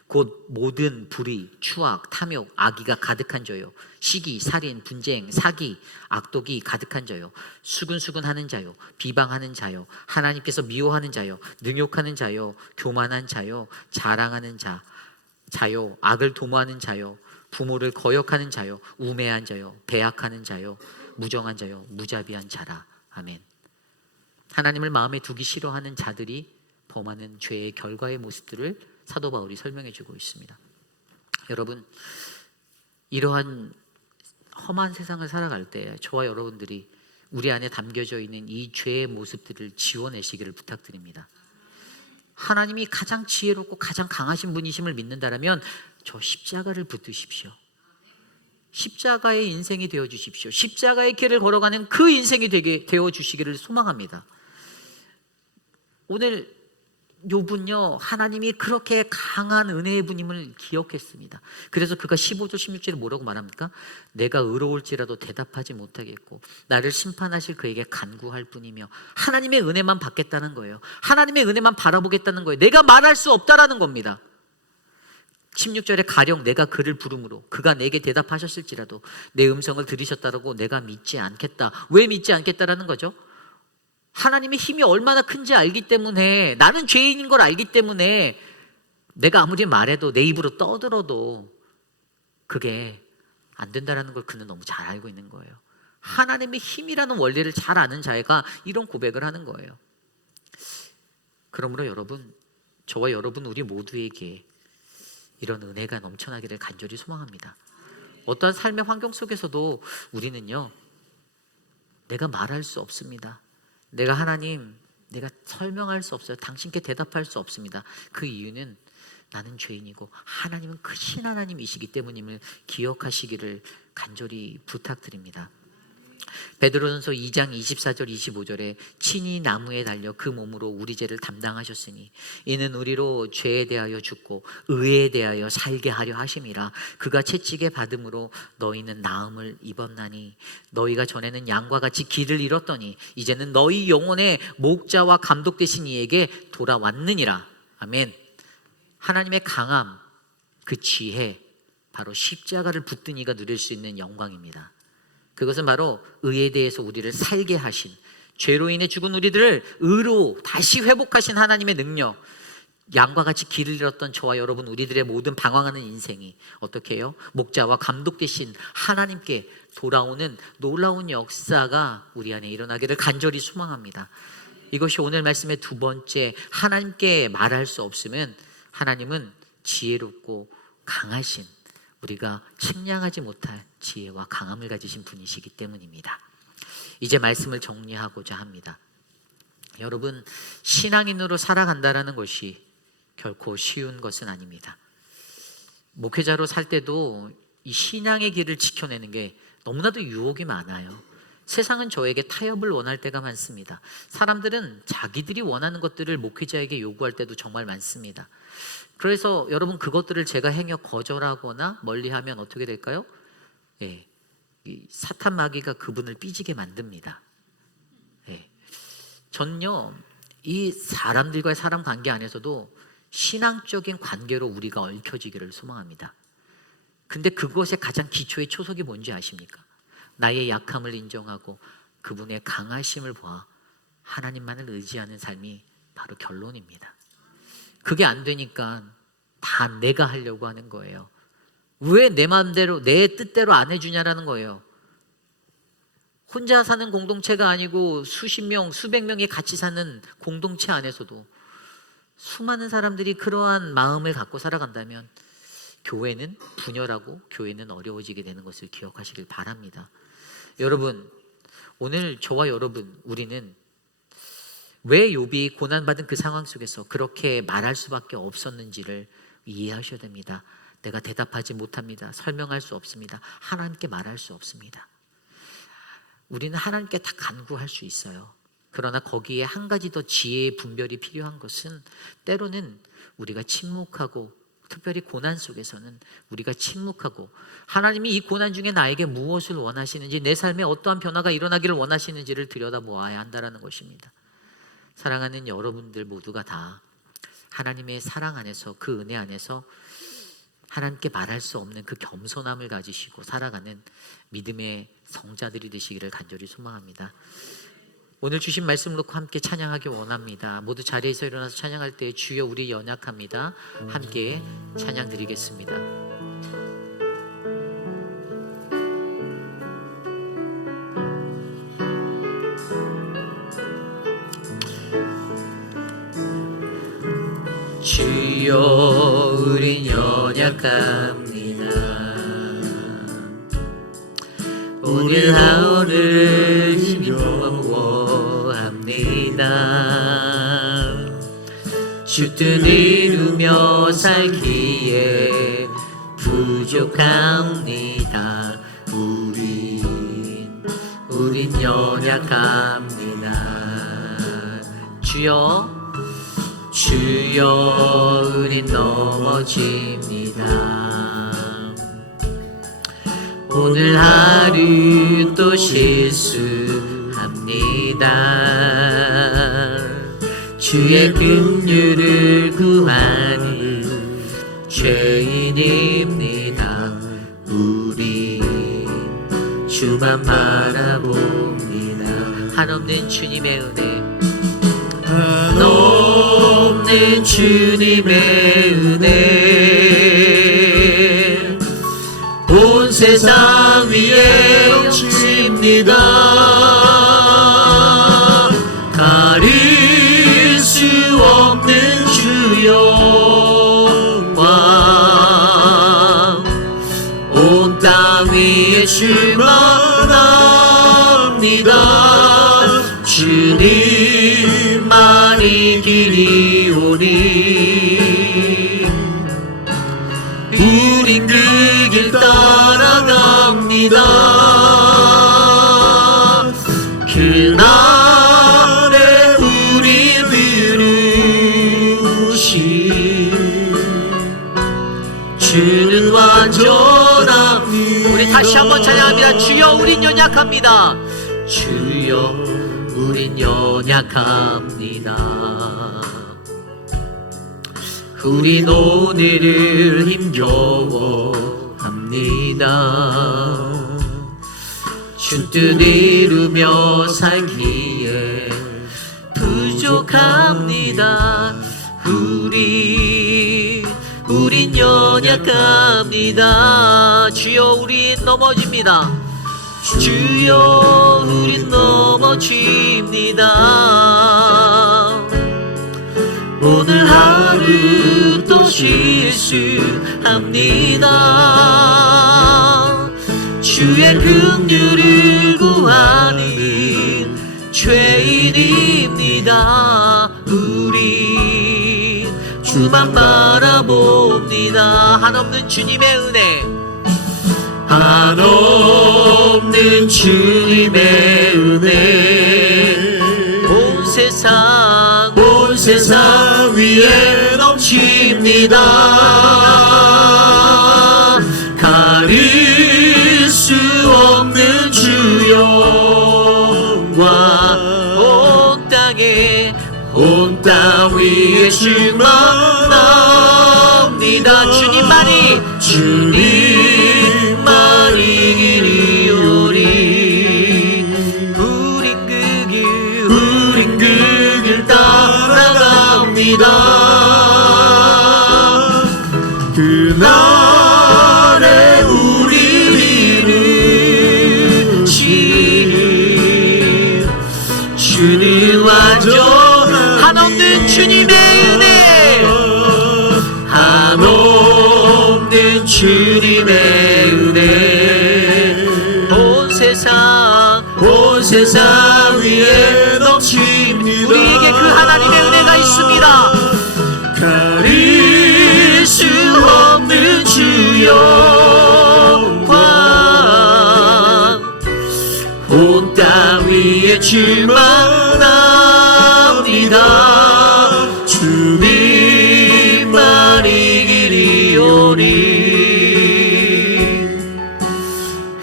곧 모든 불의, 추악, 탐욕, 악의가 가득한 자요, 시기, 살인, 분쟁, 사기, 악독이 가득한 자요, 수근수근하는 자요, 비방하는 자요, 하나님께서 미워하는 자요, 능욕하는 자요, 교만한 자요, 자랑하는 자요, 악을 도모하는 자요, 부모를 거역하는 자요, 우매한 자요, 배약하는 자요, 무정한 자요, 무자비한 자라. 아멘. 하나님을 마음에 두기 싫어하는 자들이 범하는 죄의 결과의 모습들을 사도 바울이 설명해 주고 있습니다. 여러분, 이러한 험한 세상을 살아갈 때 저와 여러분들이 우리 안에 담겨져 있는 이 죄의 모습들을 지워내시기를 부탁드립니다. 하나님이 가장 지혜롭고 가장 강하신 분이심을 믿는다라면 저 십자가를 붙드십시오. 십자가의 인생이 되어 주십시오. 십자가의 길을 걸어가는 그 인생이 되어 주시기를 소망합니다. 오늘 욥은요, 하나님이 그렇게 강한 은혜의 분임을 기억했습니다. 그래서 그가 15절 16절에 뭐라고 말합니까? 내가 의로울지라도 대답하지 못하겠고 나를 심판하실 그에게 간구할 뿐이며, 하나님의 은혜만 받겠다는 거예요. 하나님의 은혜만 바라보겠다는 거예요. 내가 말할 수 없다라는 겁니다. 16절에 가령 내가 그를 부름으로 그가 내게 대답하셨을지라도 내 음성을 들으셨다라고 내가 믿지 않겠다. 왜 믿지 않겠다라는 거죠? 하나님의 힘이 얼마나 큰지 알기 때문에, 나는 죄인인 걸 알기 때문에 내가 아무리 말해도 내 입으로 떠들어도 그게 안 된다라는 걸 그는 너무 잘 알고 있는 거예요. 하나님의 힘이라는 원리를 잘 아는 자가 이런 고백을 하는 거예요. 그러므로 여러분, 저와 여러분 우리 모두에게 이런 은혜가 넘쳐나기를 간절히 소망합니다. 어떠한 삶의 환경 속에서도 우리는요, 내가 말할 수 없습니다. 내가 하나님, 내가 설명할 수 없어요. 당신께 대답할 수 없습니다. 그 이유는 나는 죄인이고 하나님은 크신 하나님이시기 때문임을 기억하시기를 간절히 부탁드립니다. 베드로전서 2장 24절 25절에 친히 나무에 달려 그 몸으로 우리 죄를 담당하셨으니 이는 우리로 죄에 대하여 죽고 의에 대하여 살게 하려 하심이라. 그가 채찍에 받음으로 너희는 나음을 입었나니 너희가 전에는 양과 같이 길을 잃었더니 이제는 너희 영혼의 목자와 감독 되신 이에게 돌아왔느니라. 아멘. 하나님의 강함, 그 지혜, 바로 십자가를 붙든 이가 누릴 수 있는 영광입니다. 그것은 바로 의에 대해서 우리를 살게 하신, 죄로 인해 죽은 우리들을 의로 다시 회복하신 하나님의 능력, 양과 같이 길을 잃었던 저와 여러분 우리들의 모든 방황하는 인생이 어떻게 해요? 목자와 감독 되신 하나님께 돌아오는 놀라운 역사가 우리 안에 일어나기를 간절히 소망합니다. 이것이 오늘 말씀의 두 번째, 하나님께 말할 수 없으면 하나님은 지혜롭고 강하신, 우리가 측량하지 못할 지혜와 강함을 가지신 분이시기 때문입니다. 이제 말씀을 정리하고자 합니다. 여러분, 신앙인으로 살아간다는 것이 결코 쉬운 것은 아닙니다. 목회자로 살 때도 이 신앙의 길을 지켜내는 게 너무나도 유혹이 많아요. 세상은 저에게 타협을 원할 때가 많습니다. 사람들은 자기들이 원하는 것들을 목회자에게 요구할 때도 정말 많습니다. 그래서 여러분, 그것들을 제가 행여 거절하거나 멀리하면 어떻게 될까요? 이 사탄 마귀가 그분을 삐지게 만듭니다. 전요, 이 사람들과의 사람 관계 안에서도 신앙적인 관계로 우리가 얽혀지기를 소망합니다. 근데 그것의 가장 기초의 초석이 뭔지 아십니까? 나의 약함을 인정하고 그분의 강하심을 보아 하나님만을 의지하는 삶이 바로 결론입니다. 그게 안 되니까 다 내가 하려고 하는 거예요. 왜 내 마음대로, 내 뜻대로 안 해주냐라는 거예요. 혼자 사는 공동체가 아니고 수십 명, 수백 명이 같이 사는 공동체 안에서도 수많은 사람들이 그러한 마음을 갖고 살아간다면 교회는 분열하고 교회는 어려워지게 되는 것을 기억하시길 바랍니다. 여러분, 오늘 저와 여러분, 우리는 왜 욥이 고난받은 그 상황 속에서 그렇게 말할 수밖에 없었는지를 이해하셔야 됩니다. 내가 대답하지 못합니다. 설명할 수 없습니다. 하나님께 말할 수 없습니다. 우리는 하나님께 다 간구할 수 있어요. 그러나 거기에 한 가지 더 지혜의 분별이 필요한 것은 때로는 우리가 침묵하고, 특별히 고난 속에서는 우리가 침묵하고 하나님이 이 고난 중에 나에게 무엇을 원하시는지, 내 삶에 어떠한 변화가 일어나기를 원하시는지를 들여다보아야 한다는 것입니다. 사랑하는 여러분들 모두가 다 하나님의 사랑 안에서, 그 은혜 안에서 하나님께 말할 수 없는 그 겸손함을 가지시고 살아가는 믿음의 성자들이 되시기를 간절히 소망합니다. 오늘 주신 말씀 놓고 함께 찬양하기 원합니다. 모두 자리에서 일어나서 찬양할 때 주여 우리 연약합니다. 함께 찬양 드리겠습니다. 주여 우린 연약합니다. 오늘 하루를 힘겨워합니다. 주 뜻 이루며 살기에 부족합니다. 우린 연약합니다. 주여 우린 넘어집니다. 오늘 하루 또 실수합니다. 주의 긍휼을 구하니 죄인입니다. 우리 주만 바라봅니다. 한없는 주님의 은혜, 한없는 주님의 은혜 온 세상 위에 넘칩니다. 가릴 수 없는 주 영광 온 땅 위에 충만합니다. 주님만이 길이 오니 우린 그 길 따라갑니다. 그날에 우리 부르시 주는 완전합니다. 우리 다시 한번 찬양합니다. 주여 우린 연약합니다. 주여 우린 연약합니다. 우린 오늘을 힘겨워합니다. 주 뜻 이루며 살기에 부족합니다. 우린 연약합니다. 주여 우린 넘어집니다. 주여 우린 넘어집니다. 오늘 하루 또 실수합니다. 주의 긍휼을 구하는 죄인입니다. 우리 주만 바라봅니다. 한없는 주님의 은혜, 한없는 주님의 은혜 온 세상 위에 넘칩니다. 가릴 수 없는 주 영광 온 땅 위에 충만합니다. 주님만이 길이 오리 우린 그 길 따라갑니다. 그날에 우리 이루시 주님 완전 한없는 주님의 은혜, 한없는 주님의 은혜 온 세상 위에 넘칩니다. 우리에게 그 하나님의 은혜가 있습니다. 가릴 수 없는 주 영광 온 땅 위에 충만합니다. 주님만이 길이 오니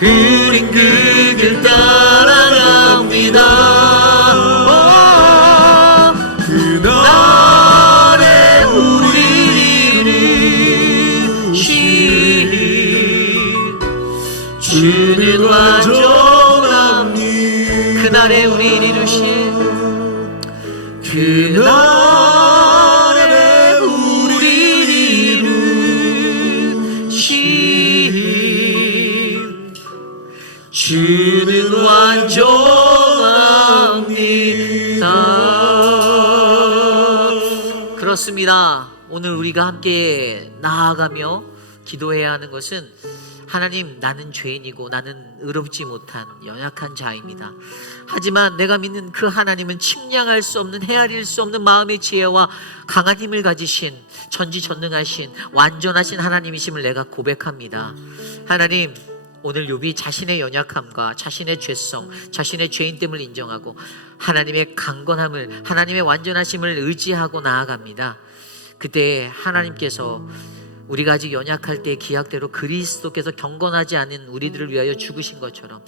우린 그 길 따라갑니다. 그날에 우리 이루시 주는 완전합니다. 그날에 우리 이루시 그날에 우리 이루시 주는 완전합니다. 그렇습니다. 오늘 우리가 함께 나아가며 기도해야 하는 것은 하나님, 나는 죄인이고 나는 의롭지 못한 연약한 자입니다. 하지만 내가 믿는 그 하나님은 침량할 수 없는, 헤아릴 수 없는 마음의 지혜와 강한 힘을 가지신 전지전능하신 완전하신 하나님이심을 내가 고백합니다. 하나님, 오늘 욥이 자신의 연약함과 자신의 죄성, 자신의 죄인됨을 인정하고 하나님의 강건함을, 하나님의 완전하심을 의지하고 나아갑니다. 그때 하나님께서 우리가 아직 연약할 때 기약대로 그리스도께서 경건하지 않은 우리들을 위하여 죽으신 것처럼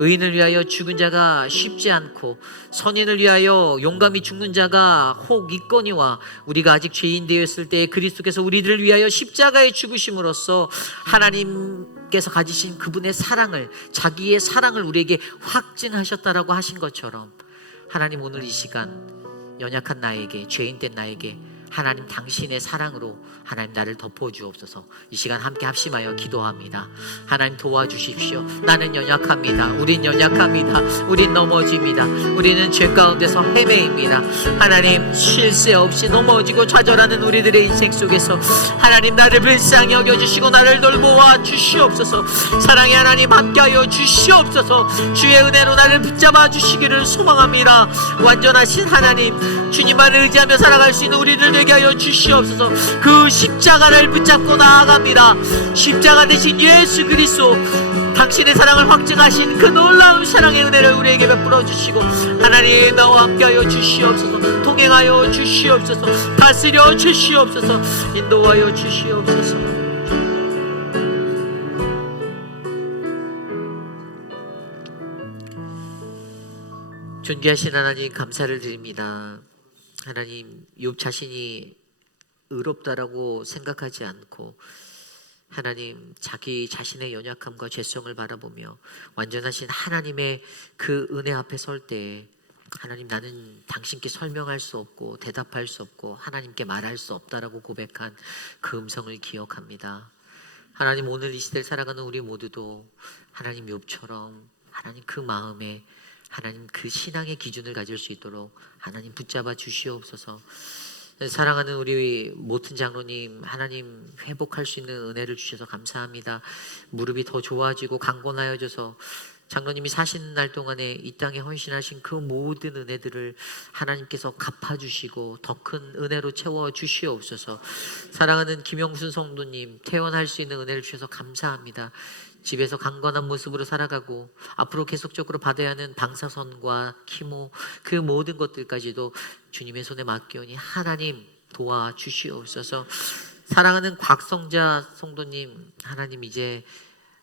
의인을 위하여 죽은 자가 쉽지 않고 선인을 위하여 용감히 죽는 자가 혹 있거니와 우리가 아직 죄인 되었을 때 그리스도께서 우리들을 위하여 십자가에 죽으심으로써 하나님께서 가지신 그분의 사랑을, 자기의 사랑을 우리에게 확증하셨다라고 하신 것처럼 하나님, 오늘 이 시간 연약한 나에게, 죄인된 나에게 하나님 당신의 사랑으로 하나님 나를 덮어주옵소서. 이 시간 함께 합심하여 기도합니다. 하나님 도와주십시오. 나는 연약합니다. 우린 연약합니다. 우린 넘어집니다. 우리는 죄 가운데서 헤매입니다. 하나님, 쉴 새 없이 넘어지고 좌절하는 우리들의 인생 속에서 하나님 나를 불쌍히 여겨주시고 나를 돌보아 주시옵소서. 사랑의 하나님 함께하여 주시옵소서. 주의 은혜로 나를 붙잡아 주시기를 소망합니다. 완전하신 하나님, 주님만을 의지하며 살아갈 수 있는 우리들 되게 하여 주시옵소서. 그 십자가를 붙잡고 나아갑니다. 십자가 대신 예수 그리스도, 당신의 사랑을 확증하신 그 놀라운 사랑의 은혜를 우리에게 베풀어 주시고 하나님 나와 함께하여 주시옵소서. 동행하여 주시옵소서. 다스려 주시옵소서. 인도하여 주시옵소서. 존귀하신 하나님, 감사를 드립니다. 하나님, 욥 자신이 의롭다라고 생각하지 않고 하나님, 자기 자신의 연약함과 죄성을 바라보며 완전하신 하나님의 그 은혜 앞에 설 때 하나님, 나는 당신께 설명할 수 없고 대답할 수 없고 하나님께 말할 수 없다라고 고백한 그 음성을 기억합니다. 하나님, 오늘 이 시대를 살아가는 우리 모두도 하나님 욥처럼 하나님 그 마음에 하나님 그 신앙의 기준을 가질 수 있도록 하나님 붙잡아 주시옵소서. 사랑하는 우리 모튼 장로님, 하나님 회복할 수 있는 은혜를 주셔서 감사합니다. 무릎이 더 좋아지고 강건하여져서 장로님이 사시는 날 동안에 이 땅에 헌신하신 그 모든 은혜들을 하나님께서 갚아주시고 더 큰 은혜로 채워주시옵소서. 사랑하는 김영순 성도님, 퇴원할 수 있는 은혜를 주셔서 감사합니다. 집에서 강건한 모습으로 살아가고 앞으로 계속적으로 받아야 하는 방사선과 키모, 그 모든 것들까지도 주님의 손에 맡기오니 하나님 도와주시옵소서. 사랑하는 곽성자 성도님, 하나님 이제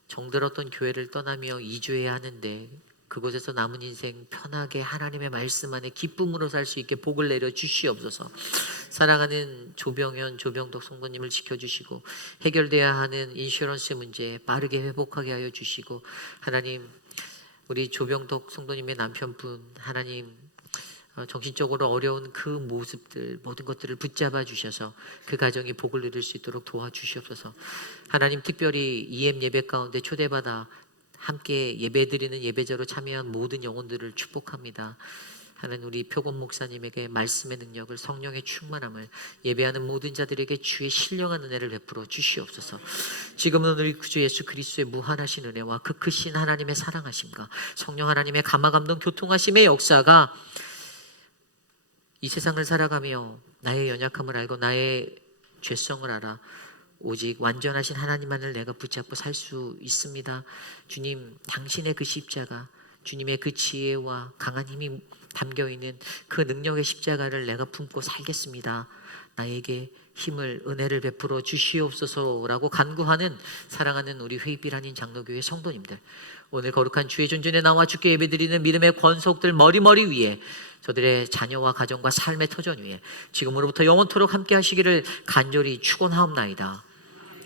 정들었던 교회를 떠나며 이주해야 하는데 그곳에서 남은 인생 편하게 하나님의 말씀 안에 기쁨으로 살 수 있게 복을 내려 주시옵소서. 사랑하는 조병현, 조병덕 성도님을 지켜주시고 해결돼야 하는 인슈런스 문제 빠르게 회복하게 하여 주시고 하나님, 우리 조병덕 성도님의 남편분 하나님 정신적으로 어려운 그 모습들 모든 것들을 붙잡아 주셔서 그 가정이 복을 누릴 수 있도록 도와주시옵소서. 하나님, 특별히 EM 예배 가운데 초대받아 함께 예배드리는 예배자로 참여한 모든 영혼들을 축복합니다. 하나님, 우리 표곤 목사님에게 말씀의 능력을, 성령의 충만함을, 예배하는 모든 자들에게 주의 신령한 은혜를 베풀어 주시옵소서. 지금은 우리 구주 예수 그리스도의 무한하신 은혜와 그 크신 하나님의 사랑하심과 성령 하나님의 감화감동 교통하심의 역사가 이 세상을 살아가며 나의 연약함을 알고 나의 죄성을 알아 오직 완전하신 하나님만을 내가 붙잡고 살 수 있습니다. 주님, 당신의 그 십자가, 주님의 그 지혜와 강한 힘이 담겨있는 그 능력의 십자가를 내가 품고 살겠습니다. 나에게 힘을, 은혜를 베풀어 주시옵소서라고 간구하는 사랑하는 우리 회입비란인 장로교회 성도님들, 오늘 거룩한 주의 존전에 나와 주께 예배드리는 믿음의 권속들 머리머리 위에 저들의 자녀와 가정과 삶의 터전 위에 지금으로부터 영원토록 함께 하시기를 간절히 축원하옵나이다.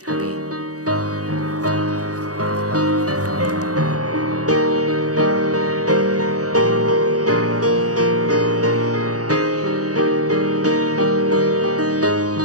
아멘.